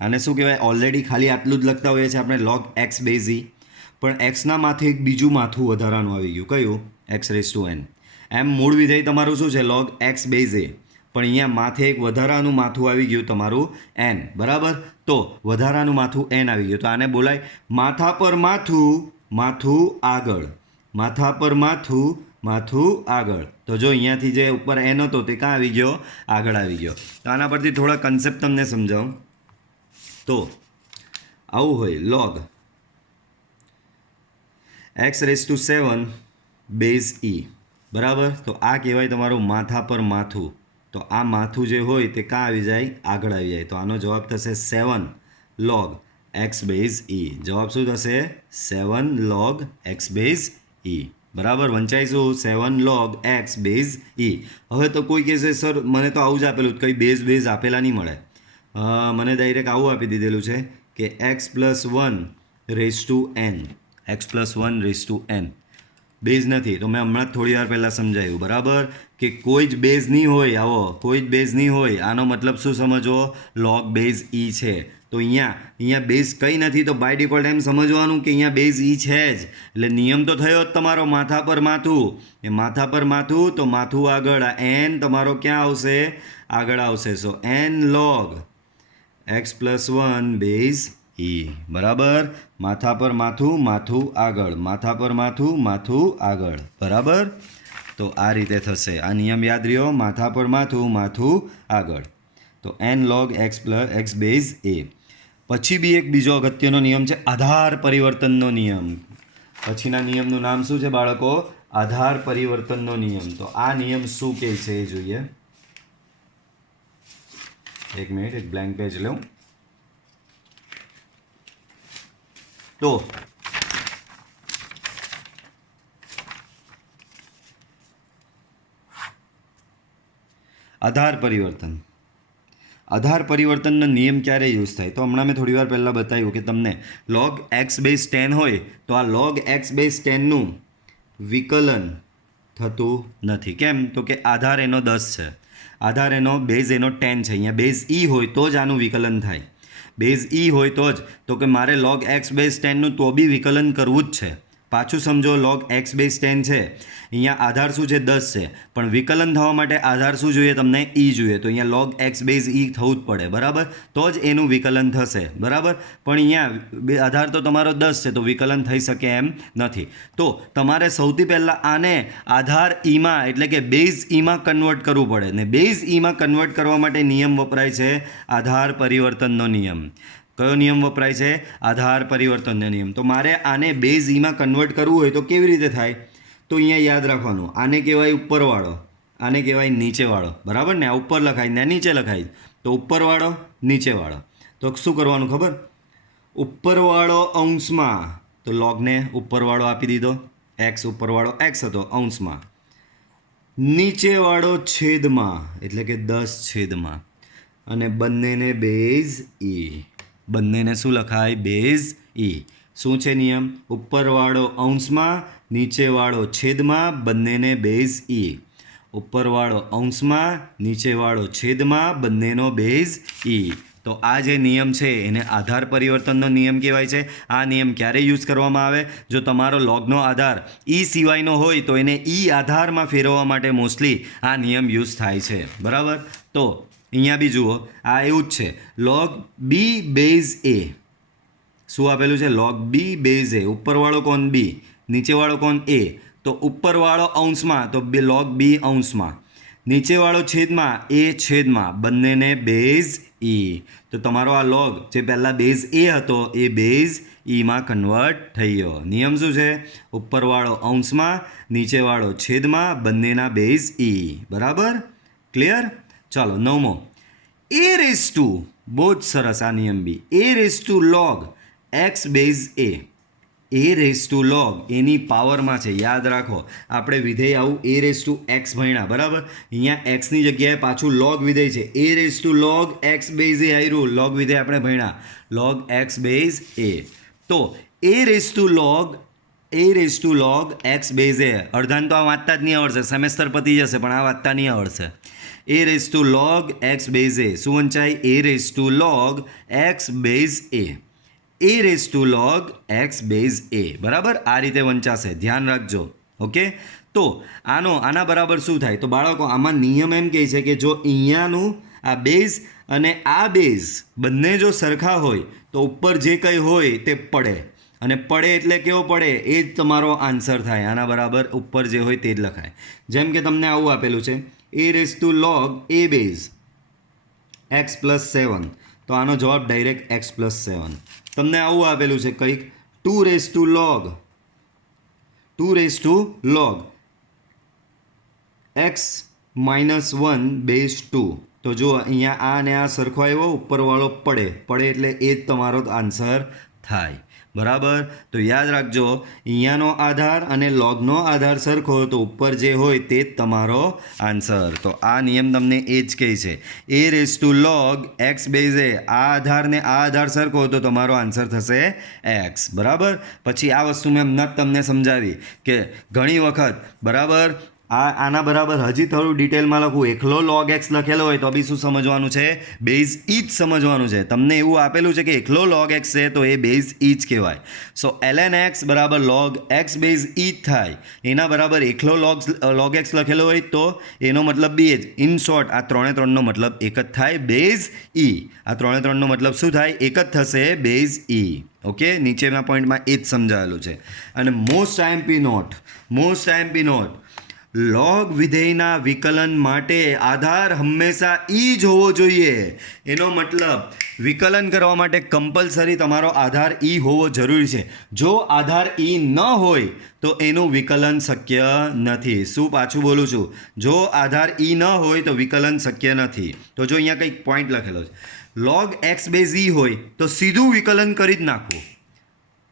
આને શું કહેવાય? ઓલરેડી ખાલી આટલું જ લખતા હોઈએ છીએ આપણે log x બેઝ e, પણ એક્સના માથે એક બીજું માથું વધારાનું આવી ગયું. કયું? x raise to n. એમ મૂળ વિધેય તમારું શું છે? log x બેઝ એ, પણ અહીંયા માથે એક વધારાનું માથું આવી ગયું તમારું n, બરાબર. તો વધારાનું માથું n આવી ગયું, તો આને બોલાય માથા પર માથું, માથું આગળ. માથા પર માથું, માથું આગળ. તો જો અહીંયાથી જે ઉપર n હતો તે ક્યાં આવી ગયો? આગળ આવી ગયો. તો આના પરથી થોડા કન્સેપ્ટ તમને સમજાવું. તો આવું હોય log x raise to 7 base e, બરાબર. તો આ કહેવાય તમારું માથા પર માથું. તો આ માથું જે હોય તે ક્યાં આવી જાય? આગળ આવી જાય. તો આનો જવાબ થશે 7 log x બેઝ e. જવાબ શું થશે? 7 log x બેઝ e, બરાબર. વંચાઈશું 7 log x બેઝ e. હવે તો કોઈ કહેશે સર મને તો આવું જ આપેલું, કંઈ બેઝ આપેલા નહીં મળે. મને ડાયરેક્ટ આવું આપી દીધેલું છે કે x plus 1 raise to n, x plus 1 raise to n. Base નથી તો મેં હમણાં જ થોડી વાર પહેલાં સમજાવ્યું, બરાબર, કે કોઈ જ બેઝ નહીં હોય. આવો કોઈ જ બેઝ નહીં હોય, આનો મતલબ શું સમજો? log બેઝ e છે. તો અહીંયા બેઝ કંઈ નથી તો બાય ડિફોલ્ટ એમ સમજવાનું કે અહીંયા બેઝ e છે જ. એટલે નિયમ તો થયો જ તમારો માથા પર માથું. એ માથા પર માથું તો માથું આગળ, આ n તમારો ક્યાં આવશે? આગળ આવશે. સો n log x plus 1 base e, બરાબર. માથા પર માથું, માથું આગળ, માથા પર માથું, માથું આગળ, બરાબર. તો આ રીતે થશે. આ નિયમ યાદ રહ્યો, માથા પર માથું, માથું આગળ. તો n log x base a. પછી બી એક બીજો અગત્યનો નિયમ છે આધાર પરિવર્તનનો નિયમ. પછીના નિયમનું નામ શું છે બાળકો? આધાર પરિવર્તનનો નિયમ. તો આ નિયમ શું કહે છે એ જોઈએ. એક મિનિટ, એક બ્લેન્ક પેજ લઉં. તો આધાર પરિવર્તન. આધાર પરિવર્તનનો નિયમ ક્યારે યુઝ થાય? તો હમણાં મેં થોડી વાર પહેલાં બતાવ્યું કે તમને log x બેઝ 10 હોય તો આ log x બેઝ 10નું વિકલન થતું નથી. કેમ? તો કે આધાર એનો 10 છે, આધાર એનો બેઝ એનો 10 છે. અહીંયા બેઝ ઈ હોય તો જ આનું વિકલન થાય. બેઝ ઈ હોય તો જ, તો કે મારે log x બેઝ 10નું તો બી વિકલન કરવું જ છે. પાછું સમજો, log x બેઝ 10 છે, અહીંયા આધાર શું છે? 10 છે, પણ વિકલન થવા માટે આધાર શું જોઈએ તમને? ઈ જોઈએ. તો અહીંયા log x બેઝ ઈ થવું જ પડે, બરાબર? તો જ એનું વિકલન થશે, બરાબર? પણ અહીંયા આધાર તો તમારો 10 છે, તો વિકલન થઈ શકે એમ નથી. તો તમારે સૌથી પહેલાં આને આધાર ઈમાં એટલે કે બેઝ ઈમાં કન્વર્ટ કરવું પડે, ને બેઝ ઈમાં કન્વર્ટ કરવા માટે નિયમ વપરાય છે આધાર પરિવર્તનનો નિયમ. કયો નિયમ વપરાય છે? આધાર પરિવર્તનનો નિયમ. તો મારે આને બેઝ ઈમાં કન્વર્ટ કરવું હોય તો કેવી રીતે થાય? તો અહીંયા યાદ રાખવાનું, આને કહેવાય ઉપરવાળો, આને કહેવાય નીચેવાળો, બરાબર ને? આ ઉપર લખાય ને નીચે લખાય, તો ઉપરવાળો નીચેવાળો. તો શું કરવાનું ખબર? ઉપરવાળો અંશમાં, તો લોગને ઉપરવાળો આપી દીધો, એક્સ ઉપરવાળો એક્સ હતો અંશમાં, નીચેવાળો છેદમાં એટલે કે 10 છેદમાં, અને બંનેને બેઝ ઈ. બંનેને શું લખાય? બેઝ ઈ. શું છે નિયમ? ઉપરવાળો અંશમાં, નીચેવાળો છેદમાં, બંનેને બેઝ ઈ. ઉપરવાળો અંશમાં, નીચેવાળો છેદમાં, બંનેનો બેઝ ઈ. તો આ જે નિયમ છે એને આધાર પરિવર્તનનો નિયમ કહેવાય છે. આ નિયમ ક્યારે યુઝ કરવામાં આવે? જો તમારો લોગનો આધાર ઈ સિવાયનો હોય તો એને ઈ આધારમાં ફેરવવા માટે મોસ્ટલી આ નિયમ યુઝ થાય છે, બરાબર? તો અહીંયા બી જુઓ, આ એવું જ છે, log b બેઝ a. શું આપેલું છે? log b base a. ઉપરવાળો કોણ? b, નીચેવાળો કોણ? a. તો ઉપરવાળો અંશમાં તો log b અંશમાં, નીચેવાળો છેદમાં a છેદમાં, બંનેને બેઝ ઈ. તો તમારો આ log જે પહેલાં બેઝ a હતો એ બેઝ ઈમાં કન્વર્ટ થઈ ગયો. નિયમ શું છે? ઉપરવાળો અંશમાં, નીચેવાળો છેદમાં, બંનેના બેઝ ઈ. બરાબર? ક્લિયર? ચાલો નવમો, a રેઝ ટુ, બહુ જ સરસ આ નિયમ બી, a raise to log x base a. a raise to log એની પાવરમાં છે, યાદ રાખો. આપણે વિધેય આવું a રેઝ ટુ x ભણ્યા, બરાબર? અહીંયા xની જગ્યાએ પાછું log વિધેય છે, a raise to log x base a આવ્યું, log વિધેય આપણે ભણ્યા, log x બેઝ a. તો a raise to log x base a, અડધાને તો આ વાંચતા જ નહીં આવડશે, સેમેસ્ટર પતી જશે પણ આ વાંચતા નહીં આવડશે. a raise to log x base a શું વંચાય? a raise to log x base a. a raise to log x base a, બરાબર? આ રીતે વંચાશે, ધ્યાન રાખજો. ઓકે? તો આના બરાબર શું થાય? તો બાળકો આમાં નિયમ એમ કહે છે કે જો અહીંયાનું આ બેઝ અને આ બેઝ બંને જો સરખા હોય તો ઉપર જે કંઈ હોય તે પડે, અને પડે એટલે કેવો પડે? એ જ તમારો આન્સર થાય. આના બરાબર ઉપર જે હોય તે જ લખાય. જેમ કે તમને આવું આપેલું છે, a raise to log a base x plus 7, તો આનો જવાબ ડાયરેક્ટ x પ્લસ 7. તમને આવું આપેલું છે કંઈક 2 raise to log x minus 1 base 2. તો જો અહીંયા આ અને આ સરખો આવ્યો, ઉપરવાળો પડે એટલે એ જ તમારો આન્સર થાય, બરાબર? તો યાદ રાખજો, અહીંયાનો આધાર અને લોગનો આધાર સરખો તો ઉપર જે હોય તે જ તમારો આન્સર. તો આ નિયમ તમને એ જ કહે છે, a raise to log x base a. આ આધાર ને આ આધાર સરખો તો તમારો આન્સર થશે x, બરાબર? પછી આ વસ્તુ મેં હમણાં જ તમને સમજાવી કે ઘણી વખત, બરાબર, આના બરાબર હજી થોડું ડિટેલમાં લખું, એકલો log x લખેલો હોય તો બી શું સમજવાનું છે? બેઝ ઈ જ સમજવાનું છે. તમને એવું આપેલું છે કે એકલો log x છે તો એ બેઝ ઈ જ કહેવાય. સો ln x બરાબર log x બેઝ ઈ જ થાય. એના બરાબર એકલો log x લખેલો હોય તો એનો મતલબ બી જ. ઇન શોર્ટ આ 3 નો મતલબ એક જ થાય, બેઝ ઈ. આ 3 નો મતલબ શું થાય? એક જ થશે, બેઝ ઈ. ઓકે? નીચેના પોઈન્ટમાં એ જ સમજાવેલું છે. અને મોસ્ટ આઈએમપી નોટ, log વિધેયના વિકલન માટે આધાર હંમેશા ઈ જ હોવો જોઈએ. એનો મતલબ વિકલન કરવા માટે કમ્પલસરી તમારો આધાર ઈ હોવો જરૂરી છે. જો આધાર ઈ ન હોય તો એનું વિકલન શક્ય નથી. શું પાછું બોલું છું? જો આધાર ઈ ન હોય તો વિકલન શક્ય નથી. તો જો અહીંયા કંઈક પોઈન્ટ લખેલો છે, log x બેઝ ઈ હોય તો સીધું વિકલન કરી જ નાખવું.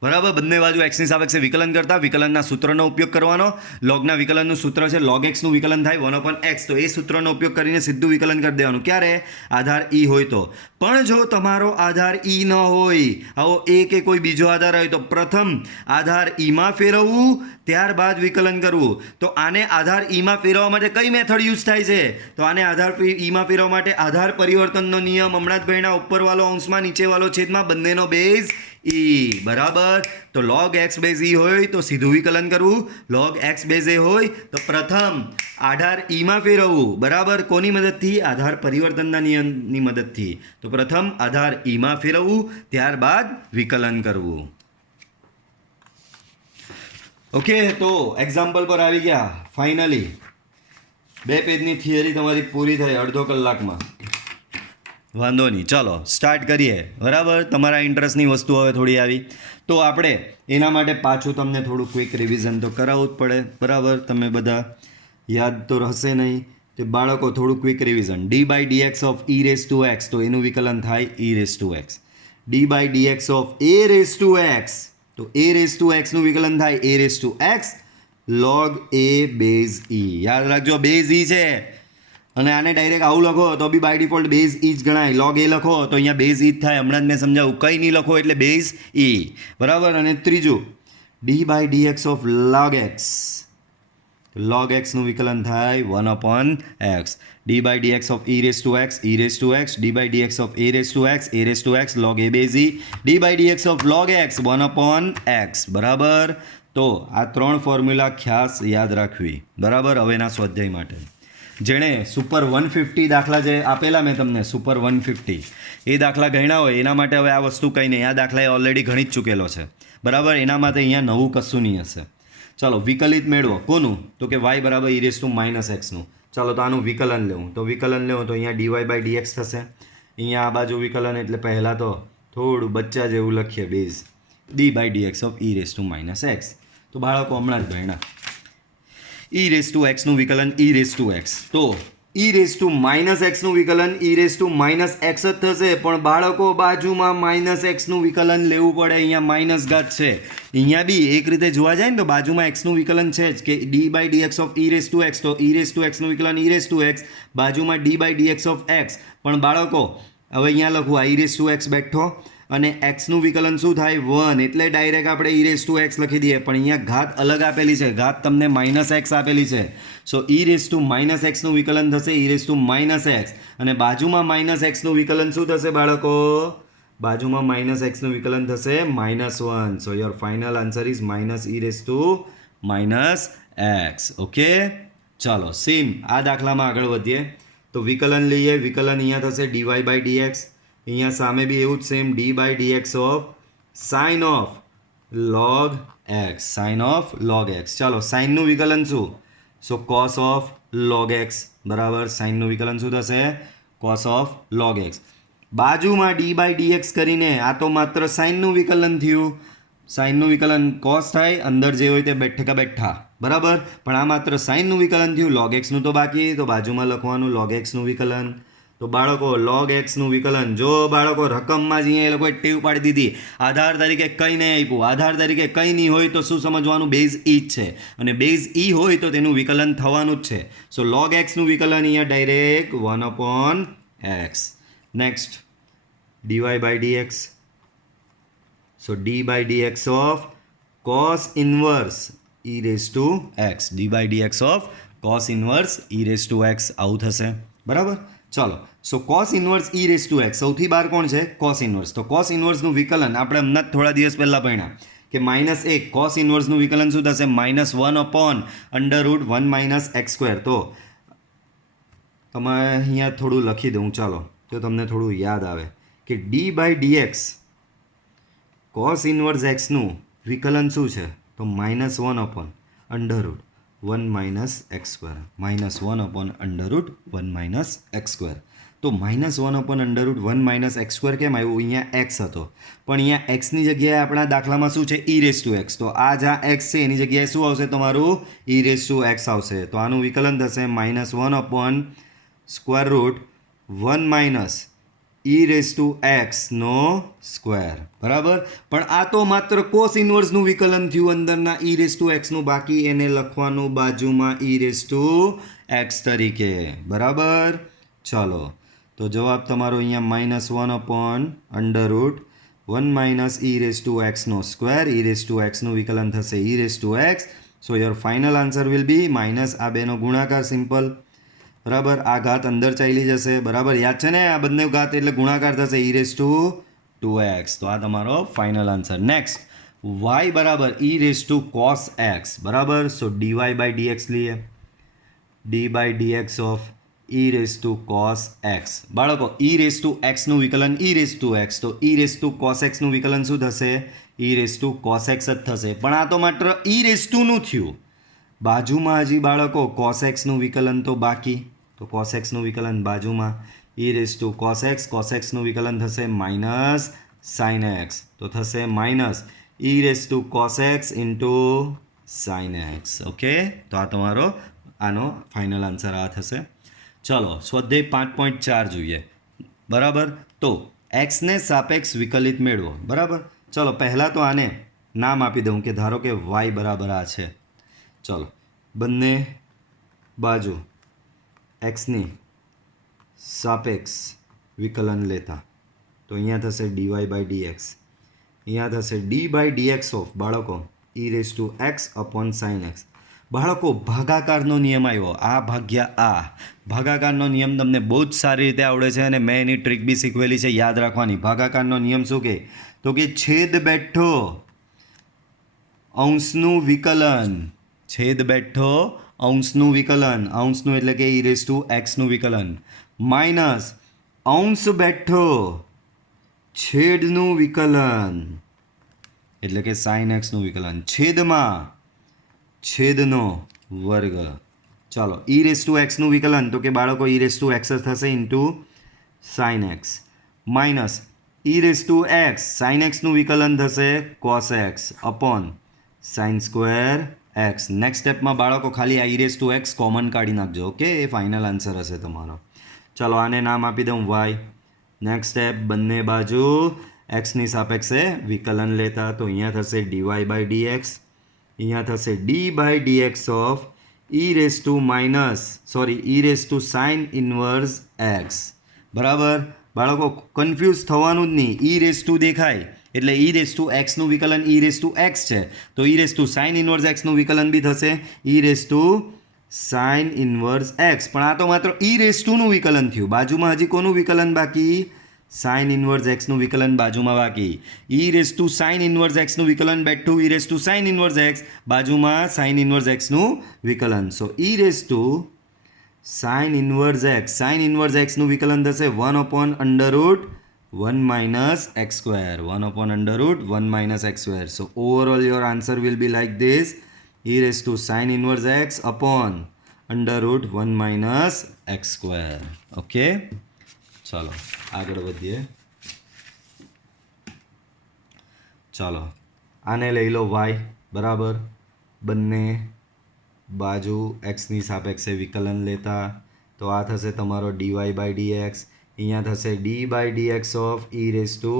બરાબર. બંને બાજુ એક્સની સાપેક્ષે વિકલન કરતા વિકલનના સૂત્રનો ઉપયોગ કરવાનો. લોગના વિકલનનું સૂત્ર છે લોગ એક્સનું વિકલન થાય 1/x, તો એ સૂત્રનો ઉપયોગ કરીને સીધું વિકલન કરી દેવાનું. ક્યારે? આધાર ઈ હોય તો. પણ જો તમારો આધાર ઈ ન હોય, આવો એ કે કોઈ બીજો આધાર હોય, તો પ્રથમ આધાર ઈમાં ફેરવવું, ત્યારબાદ વિકલન કરવું. તો આને આધાર ઈમાં ફેરવવા માટે કઈ મેથડ યુઝ થાય છે? તો આને આધાર ઈમાં ફેરવવા માટે આધાર પરિવર્તનનો નિયમ હમણાં જ ભણ્યા. ઉપરવાળો અંશમાં નીચેવાળો છેદમાં બંનેનો બેઝ ઈ. બરાબર. તો log x બેઝ ઈ હોય તો સીધું વિકલન કરવું. log x બેઝ એ હોય તો પ્રથમ આધાર ઈમાં ફેરવવું. બરાબર. કોની મદદથી? આધાર પરિવર્તનના નિયમની મદદથી. તો પ્રથમ આધાર ઈમાં ફેરવવું, ત્યારબાદ વિકલન કરવું. ઓકે, તો એક્ઝામ્પલ પર આવી ગયા. ફાઇનલી 2 પેજની થિયરી તમારી પૂરી થઈ અડધો કલાકમાં. વાંધો નહીં, ચલો સ્ટાર્ટ કરીએ. બરાબર. તમારા ઇન્ટરેસ્ટની વસ્તુ હવે થોડી આવી, તો આપણે એના માટે પાછું તમને થોડું ક્વિક રિવિઝન તો કરાવવું જ પડે. બરાબર. તમે બધા યાદ તો હશે નહીં તે બાળકો, થોડું quick revision. d/dx of e raise to x, તો એનું વિકલન થાય e raise to x. d/dx of a raise to x, તો a રેઝ ટુ x નું વિકલન થાય a raise to x log a base e. યાદ રાખજો, બેઝ e છે. અને આને ડાયરેક્ટ આવું લખો તો બી બાય ડિફોલ્ટ બેઝ ઈ જ ગણાય. લોગ એ લખો તો અહીંયા બેઝ ઈ જ થાય. હમણાં જ મેં સમજાવું. કંઈ નહીં લખો એટલે બેઝ ઈ. બરાબર. અને ત્રીજું d/dx of log x, log x નું વિકલન થાય 1/x. d/dx of e raise to x, e raise to x. d/dx of a raise to x, a raise to x log a base E. d/dx of log x 1/x. બરાબર. તો આ 3 ફોર્મ્યુલા ખાસ યાદ રાખવી. બરાબર. હવેના સ્વાધ્યાય માટે જેણે સુપર 150 દાખલા જે આપેલા મેં તમને, સુપર 150 એ દાખલા ગણ્યા હોય એના માટે હવે આ વસ્તુ કંઈ નહીં. આ દાખલા એ ઓલરેડી ગણી જ ચૂકેલો છે. બરાબર. એના માટે અહીંયા નવું કશું નહીં હશે. ચાલો વિકલિત મેળવો. કોનું? તો કે y બરાબર e રેઝ ટુ માઇનસ એક્સનું. ચાલો તો આનું વિકલન લેવું. તો વિકલન લેવું તો અહીંયા dy/dx થશે. અહીંયા આ બાજુ વિકલન એટલે પહેલાં તો થોડું બચ્ચા જેવું લખીએ base d/dx of e raise to minus x. તો બાળકો હમણાં જ ભણ્યા. e રેઝ ટુ x નું વિકલન e રેઝ ટુ x. તો e raise to minus x નું વિકલન e raise to minus x જ થશે. પણ બાળકો બાજુમાં માઇનસ x નું વિકલન લેવું પડે. અહીંયા માઇનસ ઘાત છે. અહીંયા બી એક રીતે જોવા જાય ને તો બાજુમાં x નું વિકલન છે જ, કે d/dx of e raise to x. તો e રેઝ ટુ x નું વિકલન e રેઝ ટુ x, બાજુમાં d/dx ઓફ x. પણ બાળકો હવે અહીંયા લખું, આ e રેઝ ટુ x બેઠો અને x નું વિકલન શું થાય? 1. એટલે ડાયરેક્ટ આપણે e રેઝ ટુ x લખી દઈએ. પણ અહીંયા ઘાત અલગ આપેલી છે. ઘાત તમને માઇનસ x આપેલી છે. So e raise to minus x નું વિકલન થશે e raise to minus x. અને બાજુમાં માઇનસ x નું વિકલન શું થશે બાળકો? બાજુમાં માઇનસ x નું વિકલન થશે -1. So your final answer is minus e raise to minus x. Okay, ચાલો સેમ આ દાખલામાં આગળ વધીએ. તો વિકલન લઈએ. વિકલન અહીંયા થશે dy/dx. અહીંયા સામે બી એવું જ same d/dx of sine of log x, sine of log x. ચાલો સાઇનનું વિકલન શું? So cos of log x. બરાબર. સાઇનનું વિકલન શું થશે? cos of log x. બાજુમાં d/dx કરીને આ તો માત્ર સાઇનનું વિકલન થયું. સાઇનનું વિકલન cos થાય, અંદર જે હોય તે બેઠા બેઠા. બરાબર. પણ આ માત્ર સાઇનનું વિકલન થયું. log x નું તો બાકી, તો બાજુમાં લખવાનું log x નું વિકલન. તો બાળકો log x નું વિકલન, જો બાળકો રકમમાં જ અહીંયા એ લોકોએ ટેવ પાડી દીધી. આધાર તરીકે કંઈ નહીં આપ્યું. આધાર તરીકે કંઈ નહીં હોય તો શું સમજવાનું? બેઝ ઈ જ છે. અને બેઝ ઈ હોય તો તેનું વિકલન થવાનું જ છે. સો log x નું વિકલન અહીંયા direct 1/x. Next dy/dx. So d/dx of cos inverse e raise to x. d/dx of cos inverse e raise to x આવું થશે. બરાબર. ચાલો, so cos inverse e raise to x સૌથી બહાર કોણ છે? cos inverse. તો cos ઇન્વર્સનું વિકલન આપણે હમણાં જ થોડા દિવસ પહેલાં ભણ્યા કે -1 cos ઇન્વર્સનું વિકલન શું થશે? -1/√1 - x². તો તમે અહીંયા થોડું લખી દઉં. ચાલો તો તમને થોડું યાદ આવે કે d/dx cos ઇન્વર્સ xનું વિકલન શું છે? તો -1/√1 - x². -1/√1 - x². તો -1/√1 - x² કેમ આવ્યું? અહીંયા x હતો. પણ અહીંયા x ની જગ્યાએ આપણા દાખલામાં શું છે? e raise to x. તો આ જ્યાં x છે એની જગ્યાએ શું આવશે? તમારું e રેઝ ટુ x આવશે. તો આનું વિકલન થશે -1/√1 - ઈ રેસ ટુ એક્સનો સ્ક્વેર, બરાબર. પણ આ તો માત્ર કોસ ઇન્વર્સનું વિકલન થયું, અંદરના ઈ રેસ ટુ એક્સનું બાકી, એને લખવાનું બાજુમાં ઈ રેસ ટુ એક્સ તરીકે, બરાબર. ચાલો, તો જવાબ તમારો અહીંયા -1/√1 માઇનસ ઈ રેસ ટુ એક્સનો સ્ક્વેર, ઈ રેસ ટુ એક્સનું વિકલન થશે e raise to x. So your final answer will be minus આ બેનો ગુણાકાર સિમ્પલ, બરાબર. આ ઘાત અંદર ચાલી જશે, બરાબર. યાદ છે ને, આ બંને ઘાત એટલે ગુણાકાર થશે ઈ રેસ ટુ 2x. તો આ તમારો ફાઇનલ આન્સર. નેક્સ્ટ, y બરાબર e race to cos x, બરાબર. સો dy બાય dx લઈએ, d by dx of e race to cos x. બાળકો, ઈ રેસ ટુ એક્સનું વિકલન ઈ રેસ ટુ એક્સ, તો ઈ રેસ ટુ કોસ એક્સનું વિકલન શું થશે? E race to cos x જ થશે. પણ આ તો માત્ર ઈ રેસ ટુનું થયું, બાજુમાં હજી બાળકો કોસ એક્સનું વિકલન તો બાકી, તો કોસ એક્સનું વિકલન બાજુમાં, ઈ રેસ ટુ કોસ એક્સનું વિકલન થશે માઇનસ સાઇન એક્સ, તો થશે minus e race to cos x into sine x. Okay, તો આ તમારો આનો ફાઇનલ આન્સર આ થશે. ચલો, સ્વાધ્યાય 5.4 જોઈએ, બરાબર. તો એક્સને સાપેક્ષ વિકલિત મેળવો, બરાબર. ચલો, પહેલાં તો આને નામ આપી દઉં કે ધારો કે વાય બરાબર આ છે. ચલો, બંને બાજુ એક્સની સાપેક્ષ વિકલન લેતા, તો અહીંયા થશે ડીવાય બાય ડીએક્સ, અહીંયા થશે ડી બાય ડીએક્સ ઓફ બાળકો e raise to x upon sine x. બાળકો, ભાગાકારનો નિયમ આવ્યો, આ ભાગ્યા આ. ભાગાકારનો નિયમ તમને બહુ જ સારી રીતે આવડે છે અને મેં એની ટ્રીક બી શીખવેલી છે, યાદ રાખવાની. ભાગાકારનો નિયમ શું કહે? તો કે છેદ બેઠો અંશનું વિકલન, છેદ બેઠો અંશનું વિકલન, અંશનું એટલે કે ઈ રેસ ટુ એક્સનું વિકલન, માઇનસ અંશ બેઠો છેદનું વિકલન એટલે કે સાઇન એક્સનું વિકલન, છેદમાં છેદનો વર્ગ. ચાલો, ઈ રેસ ટુ એક્સનું વિકલન તો કે બાળકો ઈ રેસ ટુ એક્સ જ થશે into sine x, minus e raise to x sine એક્સનું વિકલન થશે cos x upon sine square x. Next સ્ટેપમાં બાળકો ખાલી આ ઈ રેસ ટુ એક્સ કોમન કાઢી નાખજો, ઓકે. એ ફાઇનલ આન્સર હશે તમારો. ચાલો, આને નામ આપી દઉં વાય. નેક્સ્ટ સ્ટેપ, બંને બાજુ એક્સની સાપેક્ષે વિકલન લેતા, તો અહીંયા થશે ડીવાય બાય ડીએક્સ, અહીંયા થશે d by dx of e race to e race to sine inverse x, બરાબર. બાળકો, કન્ફ્યુઝ થવાનું જ નહીં, ઈ રેસ ટુ દેખાય એટલે ઈ રેસ ટુ એક્સનું વિકલન ઈ રેસ ટુ એક્સ છે, તો e race to sine inverse એક્સનું વિકલન બી થશે e race to sine inverse x. પણ આ તો માત્ર ઈ રેસ ટુનું વિકલન થયું, બાજુમાં હજી કોનું વિકલન બાકી? સાઇન ઇન્વર્સ એક્સનું વિકલન બાજુમાં બાકી. E race to sine inverse એક્સનું વિકલન બેઠું e race to sine inverse x, બાજુમાં સાઇન ઇન્વર્સ એક્સનું વિકલન. So e race to sine inverse એક્સનું વિકલન થશે 1/√1 minus x square, 1/√1 minus x square. So overall your answer will be like this, e race to sine inverse x upon √1 minus x square. Okay, ચાલો આગળ વધીએ. ચાલો, આને લઈ લો વાય, બરાબર. બંને બાજુ એક્સની સાપેક્ષે વિકલન લેતા, તો આ થશે તમારો ડીવાય બાય ડીએક્સ, અહીંયા થશે d by dx of e raise to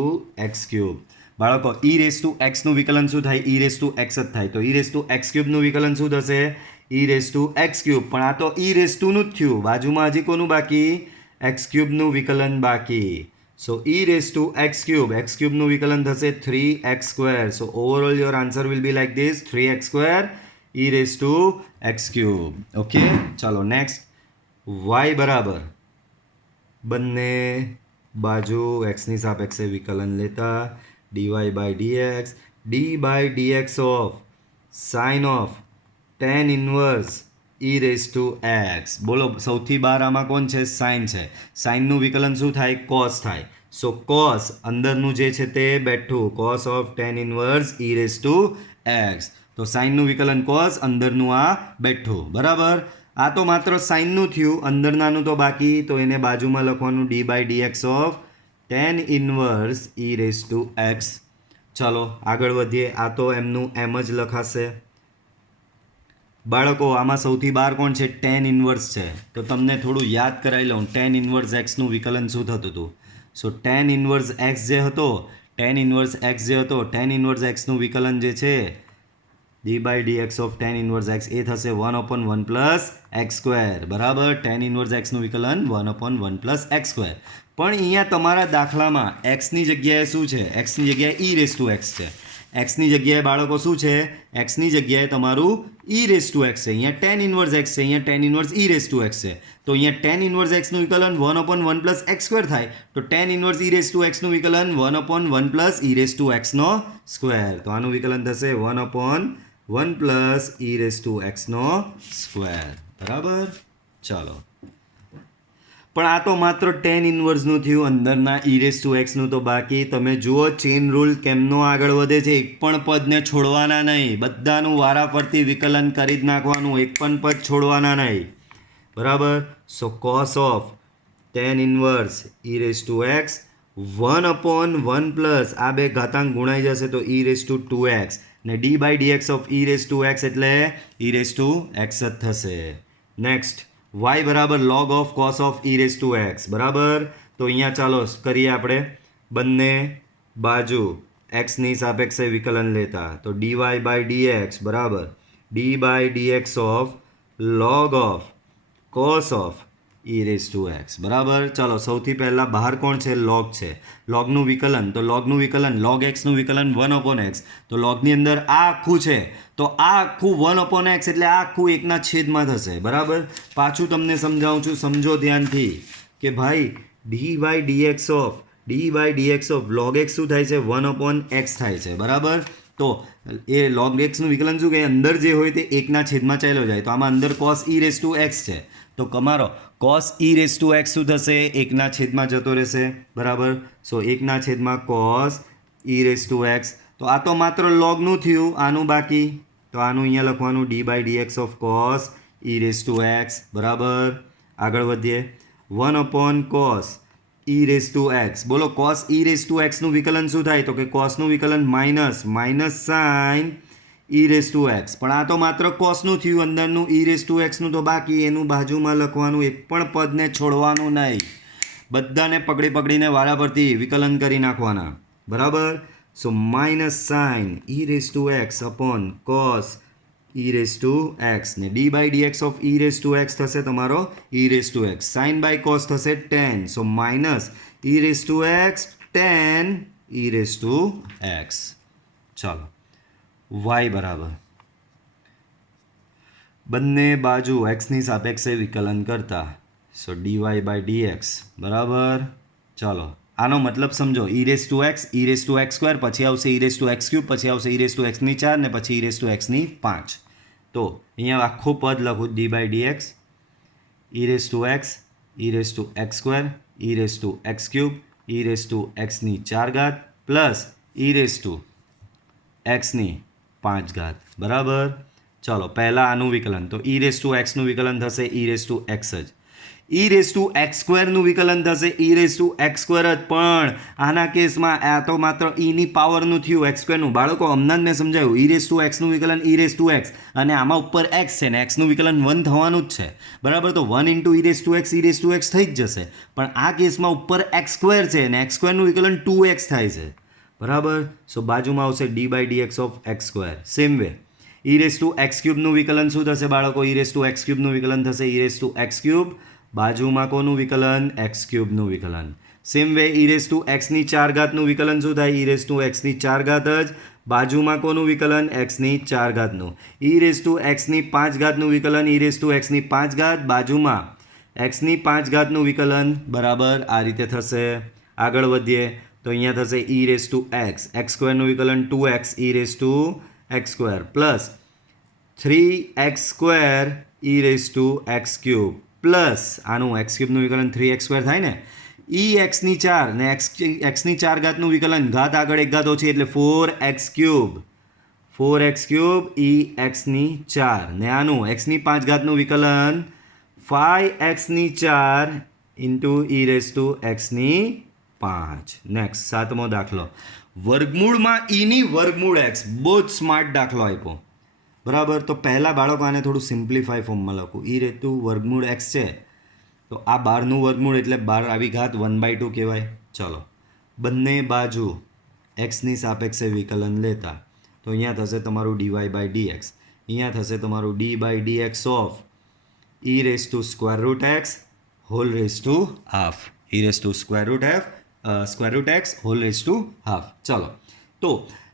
x cube. બાળકો, ઈ રેસ ટુ એક્સનું વિકલન શું થાય? ઈ રેસ ટુ એક્સ જ થાય, તો ઈ રેસ ટુ એક્સ ક્યુબનું વિકલન શું થશે? E raise to x cube. પણ આ તો ઈ રેસ ટુનું જ થયું, બાજુમાં હજી કોનું બાકી? એક્સ ક્યુબનું વિકલન બાકી. So e raise to x ક્યુબનું વિકલન થશે 3x square. So overall your answer will be like this, 3x square e raise to x cube. Okay, ચાલો નેક્સ્ટ, વાય બરાબર બંને બાજુ એક્સની સાપેક્ષે વિકલન લેતા, d y by d x, d by dx of sine of tan inverse e raise to x. બોલો, સૌથી બહાર આમાં કોણ છે? સાઇન છે. સાઇનનું વિકલન શું થાય? કોસ થાય. સો કોસ અંદરનું જે છે તે બેઠું, cos of tan inverse e raise to X. તો સાઇનનું વિકલન કોસ, અંદરનું આ બેઠું, બરાબર. આ તો માત્ર સાઇનનું થયું, અંદરનાનું તો બાકી, તો એને બાજુમાં લખવાનું d by dx of tan inverse e raise to x. ચાલો આગળ વધીએ. આ તો એમનું એમ જ લખાશે. બાળકો, આમાં સૌથી બહાર કોણ છે? ટેન ઇન્વર્સ છે. તો તમને થોડું યાદ કરાવી લઉં, ટેન ઇન્વર્સ એક્સનું વિકલન શું થતું હતું? સો ટેન ઇન્વર્સ એક્સ જે હતો ટેન ઇન્વર્સ એક્સનું વિકલન જે છે d by d x of tan inverse x એ થશે 1/1 પ્લસ એક્સ સ્ક્વેર. બરાબર, ટેન ઇન્વર્સ એક્સનું વિકલન 1/1 પ્લસ એક્સ સ્ક્વેર. પણ અહીંયા તમારા દાખલામાં એક્સની જગ્યાએ શું છે? એક્સની જગ્યાએ ઈ રેસ ટુ એક્સ છે. એક્સની જગ્યાએ બાળકો શું છે? એક્સની જગ્યાએ તમારું ઈ રેસ ટુ એક્સ છે. અહીંયા ટેન ઇન્વર્સ એક્સ છે, અહીંયા ten inverse e raise to x છે. તો અહીંયા ટેન ઇન્વર્સ એક્સનું વિકલન 1/1 પ્લસ એક્સ સ્ક્વેર થાય. તો tan inverse e race to એક્સનું વિકલન 1/1 પ્લસ ઈ રેસ ટુ એક્સનો સ્ક્વેર. તો આનું વિકલન થશે 1/1 પ્લસ ઈ રેસ ટુ એક્સનો સ્ક્વેર. બરાબર, ચાલો. પણ આ તો માત્ર ટેન ઇન્વર્સનું થયું, અંદરના ઈ રેસ ટુ એક્સનું તો બાકી. તમે જુઓ ચેઇન રૂલ કેમનો આગળ વધે છે. એક પણ પદને છોડવાના નહીં, બધાનું વારાફરતી વિકલન કરી જ નાખવાનું, એક પણ પદ છોડવાના નહીં. બરાબર, so cos of tan inverse e raise to x 1/1 plus આ બે ઘાતાંક ગુણાઈ જશે તો ઈ રેસ ટુ 2x ને d by d x of e raise to x એટલે ઈ રેસ ટુ એક્સ જ થશે. નેક્સ્ટ y બરાબર log of cos of e raise to x. બરાબર, તો અહીંયા ચાલો કરીએ આપણે બંને બાજુ એક્સની સાપેક્ષે વિકલન લેતા. તો dy બાય dx બરાબર d by d x of log of cos of e raise to x. બરાબર, ચાલો સૌથી પહેલાં બહાર કોણ છે? લોગ છે. લોગનું વિકલન, તો લોગનું વિકલન લોગ એક્સનું વિકલન 1/x. તો લોગની અંદર આ આખું છે, તો આ આખું 1/x એટલે આ આખું એકના છેદમાં થશે. બરાબર, પાછું તમને સમજાવું છું, સમજો ધ્યાનથી કે ભાઈ d by d x of log x શું થાય છે? 1/x થાય છે. બરાબર, તો એ લોગ એક્સનું વિકલન શું કહે? અંદર જે હોય તે એકના છેદમાં ચાલ્યો જાય. તો આમાં અંદર cos e raise to x છે, તો તમારો cos e raise to X શું થશે? એકના છેદમાં જતો રહેશે. બરાબર, સો એકના છેદમાં cos e raise to X. તો આ તો માત્ર લોગનું થયું, આનું બાકી. તો આનું અહીંયા લખવાનું d by d x of cos e raise to x. બરાબર, આગળ વધીએ. 1/cos e raise to x. બોલો કોસ ઈ રેસ ટુ એક્સનું વિકલન શું થાય? તો કે કોસનું વિકલન minus sine e raise to x. પણ આ તો માત્ર કોસનું થયું, અંદરનું ઈ રેસ ટુ એક્સનું તો બાકી, એનું બાજુમાં લખવાનું, એક પણ પદને છોડવાનું નહીં, બધાને પકડીને વારાફરતી વિકલન કરી નાખવાના. બરાબર, so minus sine e raise to x upon cos e raise to x ને d by d x of e raise to x થશે તમારો e raise to x. Sine by cos થશે tan, so minus e raise to x tan e raise to x. ચાલો, y બરાબર બંને બાજુ એક્સની સાપેક્ષે વિકલન કરતા. સો dy બાય ડી એક્સ. બરાબર, ચાલો આનો મતલબ સમજો. E raise to x square, પછી આવશે e raise to x cube, પછી આવશે ઈ રેસ ટુ એક્સની 4 ને પછી ઈ રેસ ટુ એક્સની 5. તો અહીંયા આખું પદ લખું d by d x e raise to x square e raise to x cube e race to એક્સની 4 ઘાત પ્લસ ઈ રેસ ટુ એક્સની 5 ઘાત. બરાબર, ચાલો પહેલાં આનું વિકલન, તો ઈ રેસ ટુ એક્સનું વિકલન થશે ઈ રેસ ટુ એક્સ જ. ઈ રેસ ટુ એક્સ સ્ક્વેરનું વિકલન થશે e raise to x square જ. પણ આના કેસમાં આ તો માત્ર ઈની પાવરનું થયું એક્સ સ્ક્વેરનું. બાળકો હમણાં જ મેં સમજાયું, ઈ રેસ ટુ એક્સનું વિકલન ઈ રેસ ટુ એક્સ, અને આમાં ઉપર એક્સ છે ને એક્સનું વિકલન 1 થવાનું જ છે. બરાબર, તો 1 into e raise to x થઈ જ જશે. પણ આ કેસમાં ઉપર એક્સ સ્ક્વેર છે ને એક્સ સ્ક્વેરનું વિકલન 2x થાય છે. બરાબર, સો બાજુમાં આવશે d by d x of x square. Same way e raise to x ક્યુબનું વિકલન શું થશે બાળકો? ઈ રેસ ટુ એક્સ ક્યુબનું વિકલન થશે e raise to x cube, બાજુમાં કોનું વિકલન? એક્સ ક્યુબનું વિકલન. Same way e race to એક્સની 4 ઘાતનું વિકલન શું થાય? ઈ રેસ ટુ એક્સની 4 ઘાત જ, બાજુમાં કોનું વિકલન? એક્સની 4 ઘાતનું. ઈ રેસ ટુ એક્સની 5 ઘાતનું વિકલન ઈ રેસ ટુ એક્સની 5 ઘાત, બાજુમાં એક્સની 5 ઘાતનું વિકલન. બરાબર, આ રીતે થશે. આગળ વધીએ તો અહીંયા થશે ઈ રેસ ટુ એક્સ સ્ક્વેરનું વિકલન 2x e raise to x square plus 3x square e raise to x cube plus આનું એક્સ ક્યુબનું વિકલન 3x સ્ક્વેર થાય ને, ઈ એક્સની 4 ને એક્સની 4 ઘાતનું વિકલન, ઘાત આગળ એક ઘાત ઓછી એટલે 4x ક્યુબ ઈ એક્સની 4 ને આનું એક્સની 5 ઘાતનું વિકલન 5xની 4 ઇન્ટુ ઈ રેસ ટુ એક્સની 5. નેક્સ્ટ 7મો દાખલો. વર્ગમૂળમાં ઈની વર્ગમૂળ એક્સ. બહુ જ સ્માર્ટ દાખલો આપ્યો. બરાબર, તો પહેલાં બાળકો આને થોડું સિમ્પ્લિફાય ફોર્મમાં લખું. ઈ રેસ ટુ વર્ગમૂળ એક્સ છે તો આ 12નું વર્ગમૂળ એટલે 12 આવી ઘાત 1/2 કહેવાય. ચલો બંને બાજુ એક્સની સાપેક્ષે વિકલન લેતા તો અહીંયા થશે તમારું dy/dx. અહીંયા થશે તમારું d/dx of e⁻² x whole raise to half. e⁻² x whole raise to half. ચલો તો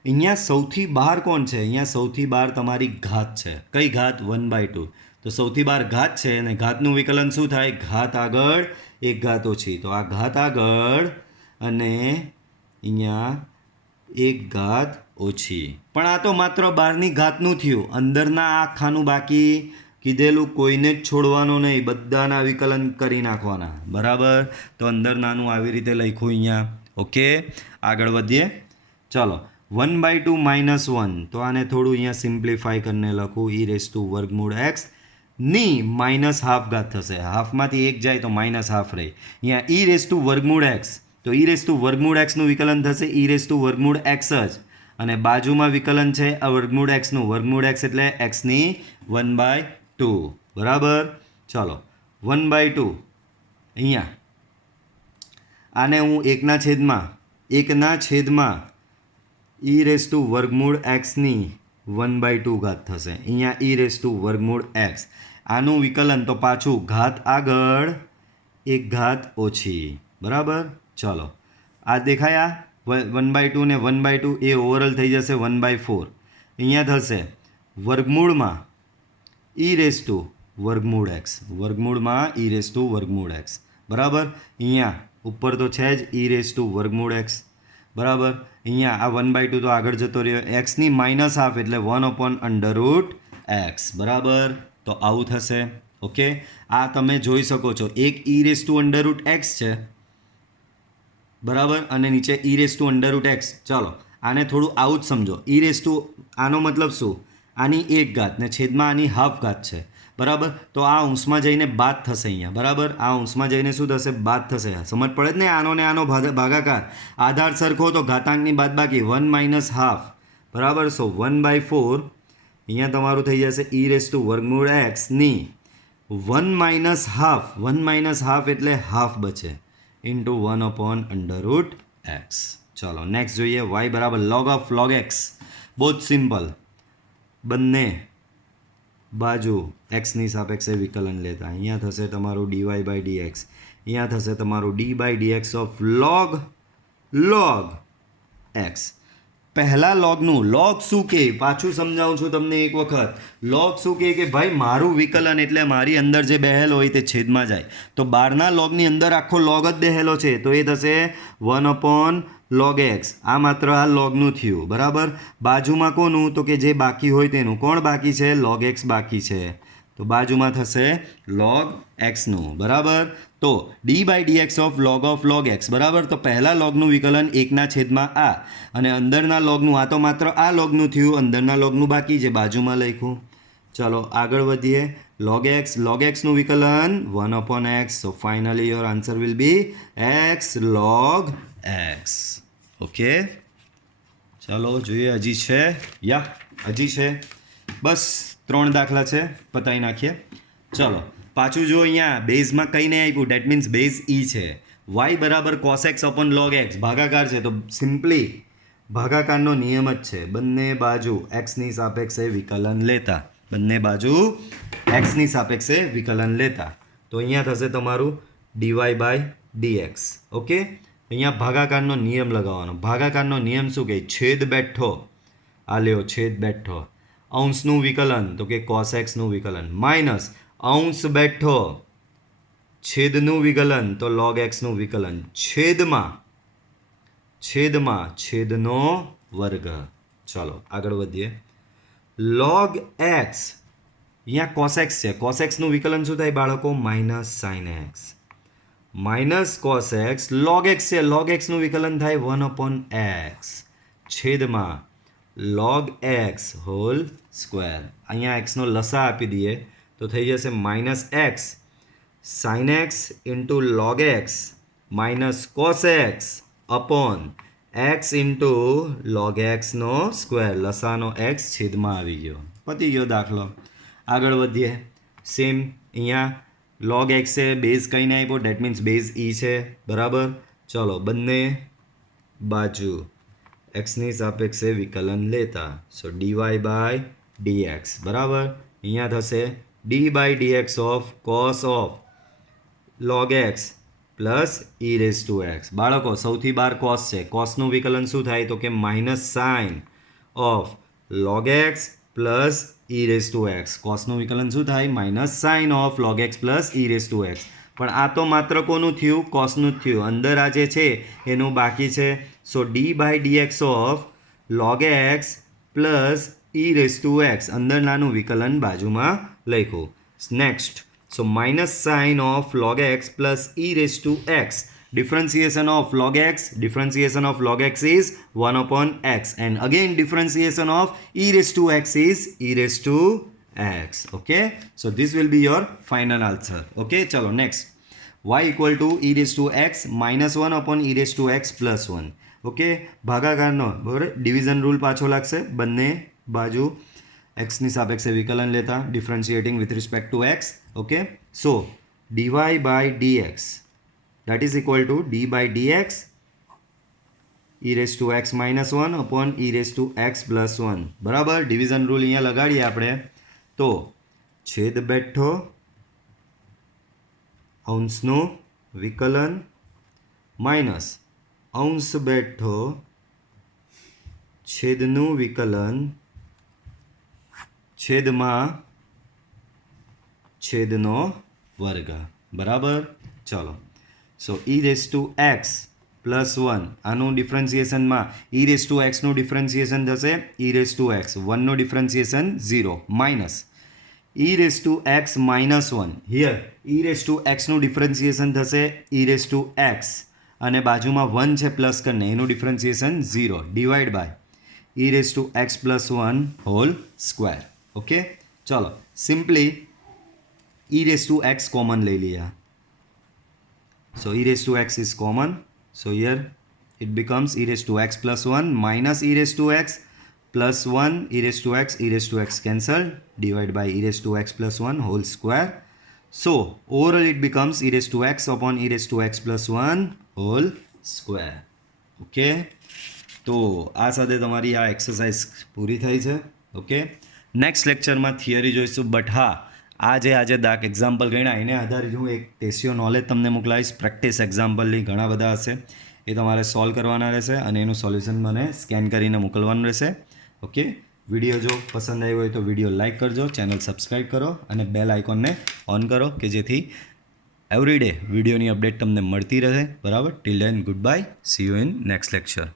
અહીંયા સૌથી બહાર કોણ છે? અહીંયા સૌથી બહાર તમારી ઘાત છે. કઈ ઘાત? 1/2. તો સૌથી બહાર ઘાત છે અને ઘાતનું વિકલન શું થાય? ઘાત આગળ એક ઘાત ઓછી. તો આ ઘાત આગળ અને અહીંયા એક ઘાત ઓછી. પણ આ તો માત્ર બહારની ઘાતનું થયું. અંદરના આખાનું બાકી કીધેલું કોઈને જ છોડવાનું નહીં, બધાના વિકલન કરી નાખવાના. બરાબર? તો અંદરનાનું આવી રીતે લખ્યું અહીંયા. ઓકે, આગળ વધીએ. ચલો 1/2 -1. તો આને થોડું અહીંયા સિમ્પ્લિફાય કરીને લખું. e⁻² x ની માઇનસ હાફ ઘાત થશે. હાફમાંથી એક જાય તો માઇનસ હાફ રહી. અહીંયા e⁻² x. તો e⁻² x નું વિકલન થશે e⁻² x જ, અને બાજુમાં વિકલન છે આ વર્ગમૂળ x નું. વર્ગમૂળ x એટલે x ની 1/2. બરાબર? ચલો 1/2 અહીંયા આને હું એકના છેદમાં e⁻² x ની 1/2 ઘાત થશે. અહીંયા e⁻² x. આનું વિકલન તો પાછું ઘાત આગળ એક ઘાત ઓછી. બરાબર? ચલો આ દેખાયા 1/2 ને 1/2 એ ઓવરઓલ થઈ જશે 1/4. અહીંયા થશે વર્ગમૂળમાં e⁻² x. વર્ગમૂળમાં e⁻² x. બરાબર? અહીંયા ઉપર તો છે જ e⁻² x. બરાબર? અહીંયા આ 1/2 તો આગળ જતો રહ્યો. x ની માઇનસ હાફ એટલે 1/√x. બરાબર? તો આવું થશે. ઓકે, આ તમે જોઈ શકો છો એક e⁻√x છે. બરાબર? અને નીચે e⁻√x. ચાલો આને થોડું આવું જ સમજો. આનો મતલબ શું? આની એક ઘાત ને છેદમાં આની હાફ ઘાત છે. બરાબર? તો આ અંશમાં જઈને બાદ થશે અહીંયા. બરાબર? આ અંશમાં જઈને શું થશે? બાદ થશે. સમજ પડે જ ને? આનો ને આનો ભાગાકાર આધાર સરખો તો ઘાતાંકની બાદબાકી 1 - હાફ. બરાબર? સો 1/4 અહીંયા તમારું થઈ જશે e⁻² x ની 1 - હાફ. 1 - હાફ એટલે હાફ બચે ઇન્ટુ 1/√x. ચલો નેક્સ્ટ જોઈએ. y બરાબર log x. બહુ જ સિમ્પલ. બંને બાજુ એક્સની સાપેક્ષે વિકલન લેતા અહીંયા થશે તમારું dy/dx. અહીંયા થશે તમારું d/dx ઓફ log x. પહેલા લોગનું લોગ શું કહે? પાછું સમજાવું છું તમને એક વખત. લોગ શું કહે કે ભાઈ મારું વિકલન એટલે મારી અંદર જે બેહેલો હોય તે છેદમાં જાય. તો બહારના લોગની અંદર આખો લોગ જ બેહેલો છે તો એ થશે 1/log x. આ માત્ર આ લોગનું થયું. બરાબર? બાજુમાં કોનું? તો કે જે બાકી હોય તેનું. કોણ બાકી છે? log x બાકી છે. તો બાજુમાં થશે log x નું. બરાબર? તો d/dx ઓફ log x. બરાબર? તો પહેલા લોગનું વિકલન 1/આ અને અંદરના લોગનું. આ તો માત્ર આ લોગનું થયું, અંદરના લોગનું બાકી છે, બાજુમાં લખ્યું. ચલો આગળ વધીએ. log x નું વિકલન 1/x. So finally your answer will B x log x. Okay, ચલો જોઈએ. હજી છે? હજી છે. બસ 3 દાખલા છે, પતાવી નાખીએ. ચલો પાછું જો અહીંયા બેઝમાં કંઈ નહીં આપ્યું, ડેટ મીન્સ બેઝ e છે. y બરાબર cos x upon log x. ભાગાકાર છે તો સિમ્પલી ભાગાકારનો નિયમ જ છે. બંને બાજુ એક્સની સાપેક્ષે વિકલન લેતા. તો અહીંયા થશે તમારું dy/dx. ઓકે, અહીંયા ભાગાકારનો નિયમ લગાવવાનો. ભાગાકારનો નિયમ શું કહે? છેદ બેઠો. આ લ્યો છેદ બેઠો. અંશનું વિકલન તો કે cos x નું વિકલન માઇનસ અંશ બેઠો છેદનું વિકલન તો log x નું વિકલન છેદમાં છેદનો વર્ગ. ચાલો આગળ વધીએ. log x અહીંયા cos x છે. cos x નું વિકલન શું થાય બાળકો? Minus sin x. Minus cos x. log x છે. log x નું વિકલન થાય 1/x છેદમાં log x હોલ સ્ક્વેર. અહીંયા x નો લસા આપી દઈએ તો થઈ જશે -x sin x into log x minus cos x upon x into log x નો સ્ક્વેર. લસાનો x છેદમાં આવી ગયો. પતી ગયો દાખલો. આગળ વધીએ. સેમ અહીંયા log x છે, બેઝ કંઈ નહીં આપ્યો, ડેટ મીન્સ બેઝ e છે, બરાબર. ચલો બંને બાજુ એક્સની સાપેક્ષે વિકલન લેતા, સો ડીવાય બાય ડીએક્સ, બરાબર. અહીંયા થશે d by dx of cos of log x plus e raise to x. બાળકો સૌથી બહાર કોસ છે, કોસનું વિકલન શું થાય તો કે minus sine of log x plus e raise to x. કોસનું વિકલન શું થાય? Minus sine of log x plus e raise to x. પણ આ તો માત્ર કોનું થયું? કોસનું જ થયું. અંદર આ જે છે એનું બાકી છે. So d by dx of log x plus e raise to x, અંદર નાનું વિકલન બાજુમાં લખ્યું. Next, so minus sign of log x plus e raised to x. Differentiation of log x is 1 upon x, and again differentiation of e raised to x is e raised to x. Okay, so this will be your final answer. Okay, chalo next, y equal to e raised to x minus 1 upon e raised to x plus 1. Okay, ભાગાકારનો બરાબર ડિવિઝન રૂલ પાછો લાગશે. બંને બાજુ एक्सની સાપેક્ષે વિકલન લેતા, differentiating with respect to x. Okay, so dy by dx that is equal to d by dx e raise to x minus 1 upon e raise to x plus 1. બરાબર, ડિવિઝન રૂલ અહીંયા લગાડીએ આપણે. તો છેદ બેઠો અંશનું વિકલન માઇનસ અંશ બેઠો છેદનું વિકલન છેદમાં છેદનો વર્ગ. બરાબર, ચલો. So e raise to x plus 1, આનું ડિફરન્સિએશનમાં ઈ રેઝ ટુ એક્સનું ડિફરન્સિએશન થશે ઈ રેઝ ટુ એક્સ, 1નું differentiation 0, minus e raise to x minus 1, here e raise to એક્સનું ડિફરન્સિએશન થશે ઈ રેઝ ટુ એક્સ, અને બાજુમાં 1 છે પ્લસ કરીને એનું differentiation 0, divide by e raise to x plus 1 whole square. Okay, ચલો simply e raise to x common લઈ લઈએ. So e raise to x is common, so here it becomes e raised to x plus 1 minus e raised to x plus 1 e raised to x cancelled, divided by e raised to x plus 1 whole square. So overall it becomes e raised to x upon e raised to x plus 1 whole square. Okay, તો આ સાથે તમારી આ એક્સરસાઇઝ પૂરી થઈ છે. ઓકે, નેક્સ્ટ લેક્ચરમાં થિયરી જોઈશું. બટ હા, આજે દાખ એક્ઝામ્પલ ગણ્યા એને આધારિત હું એક ટેસ્ટિયો નોલેજ તમને મોકલાવીશ. પ્રેક્ટિસ એક્ઝામ્પલની ઘણા બધા હશે, એ તમારે સોલ્વ કરવાના રહેશે અને એનું સોલ્યુશન મને સ્કેન કરીને મોકલવાનું રહેશે. ઓકે, વિડીયો જો પસંદ આવ્યો હોય તો વિડીયો લાઇક કરજો, ચેનલ સબસ્ક્રાઈબ કરો અને બેલ આઇકોનને ઓન કરો કે જેથી એવરી ડે વિડીયોની અપડેટ તમને મળતી રહે. બરાબર, till then good bye, C you in next lecture.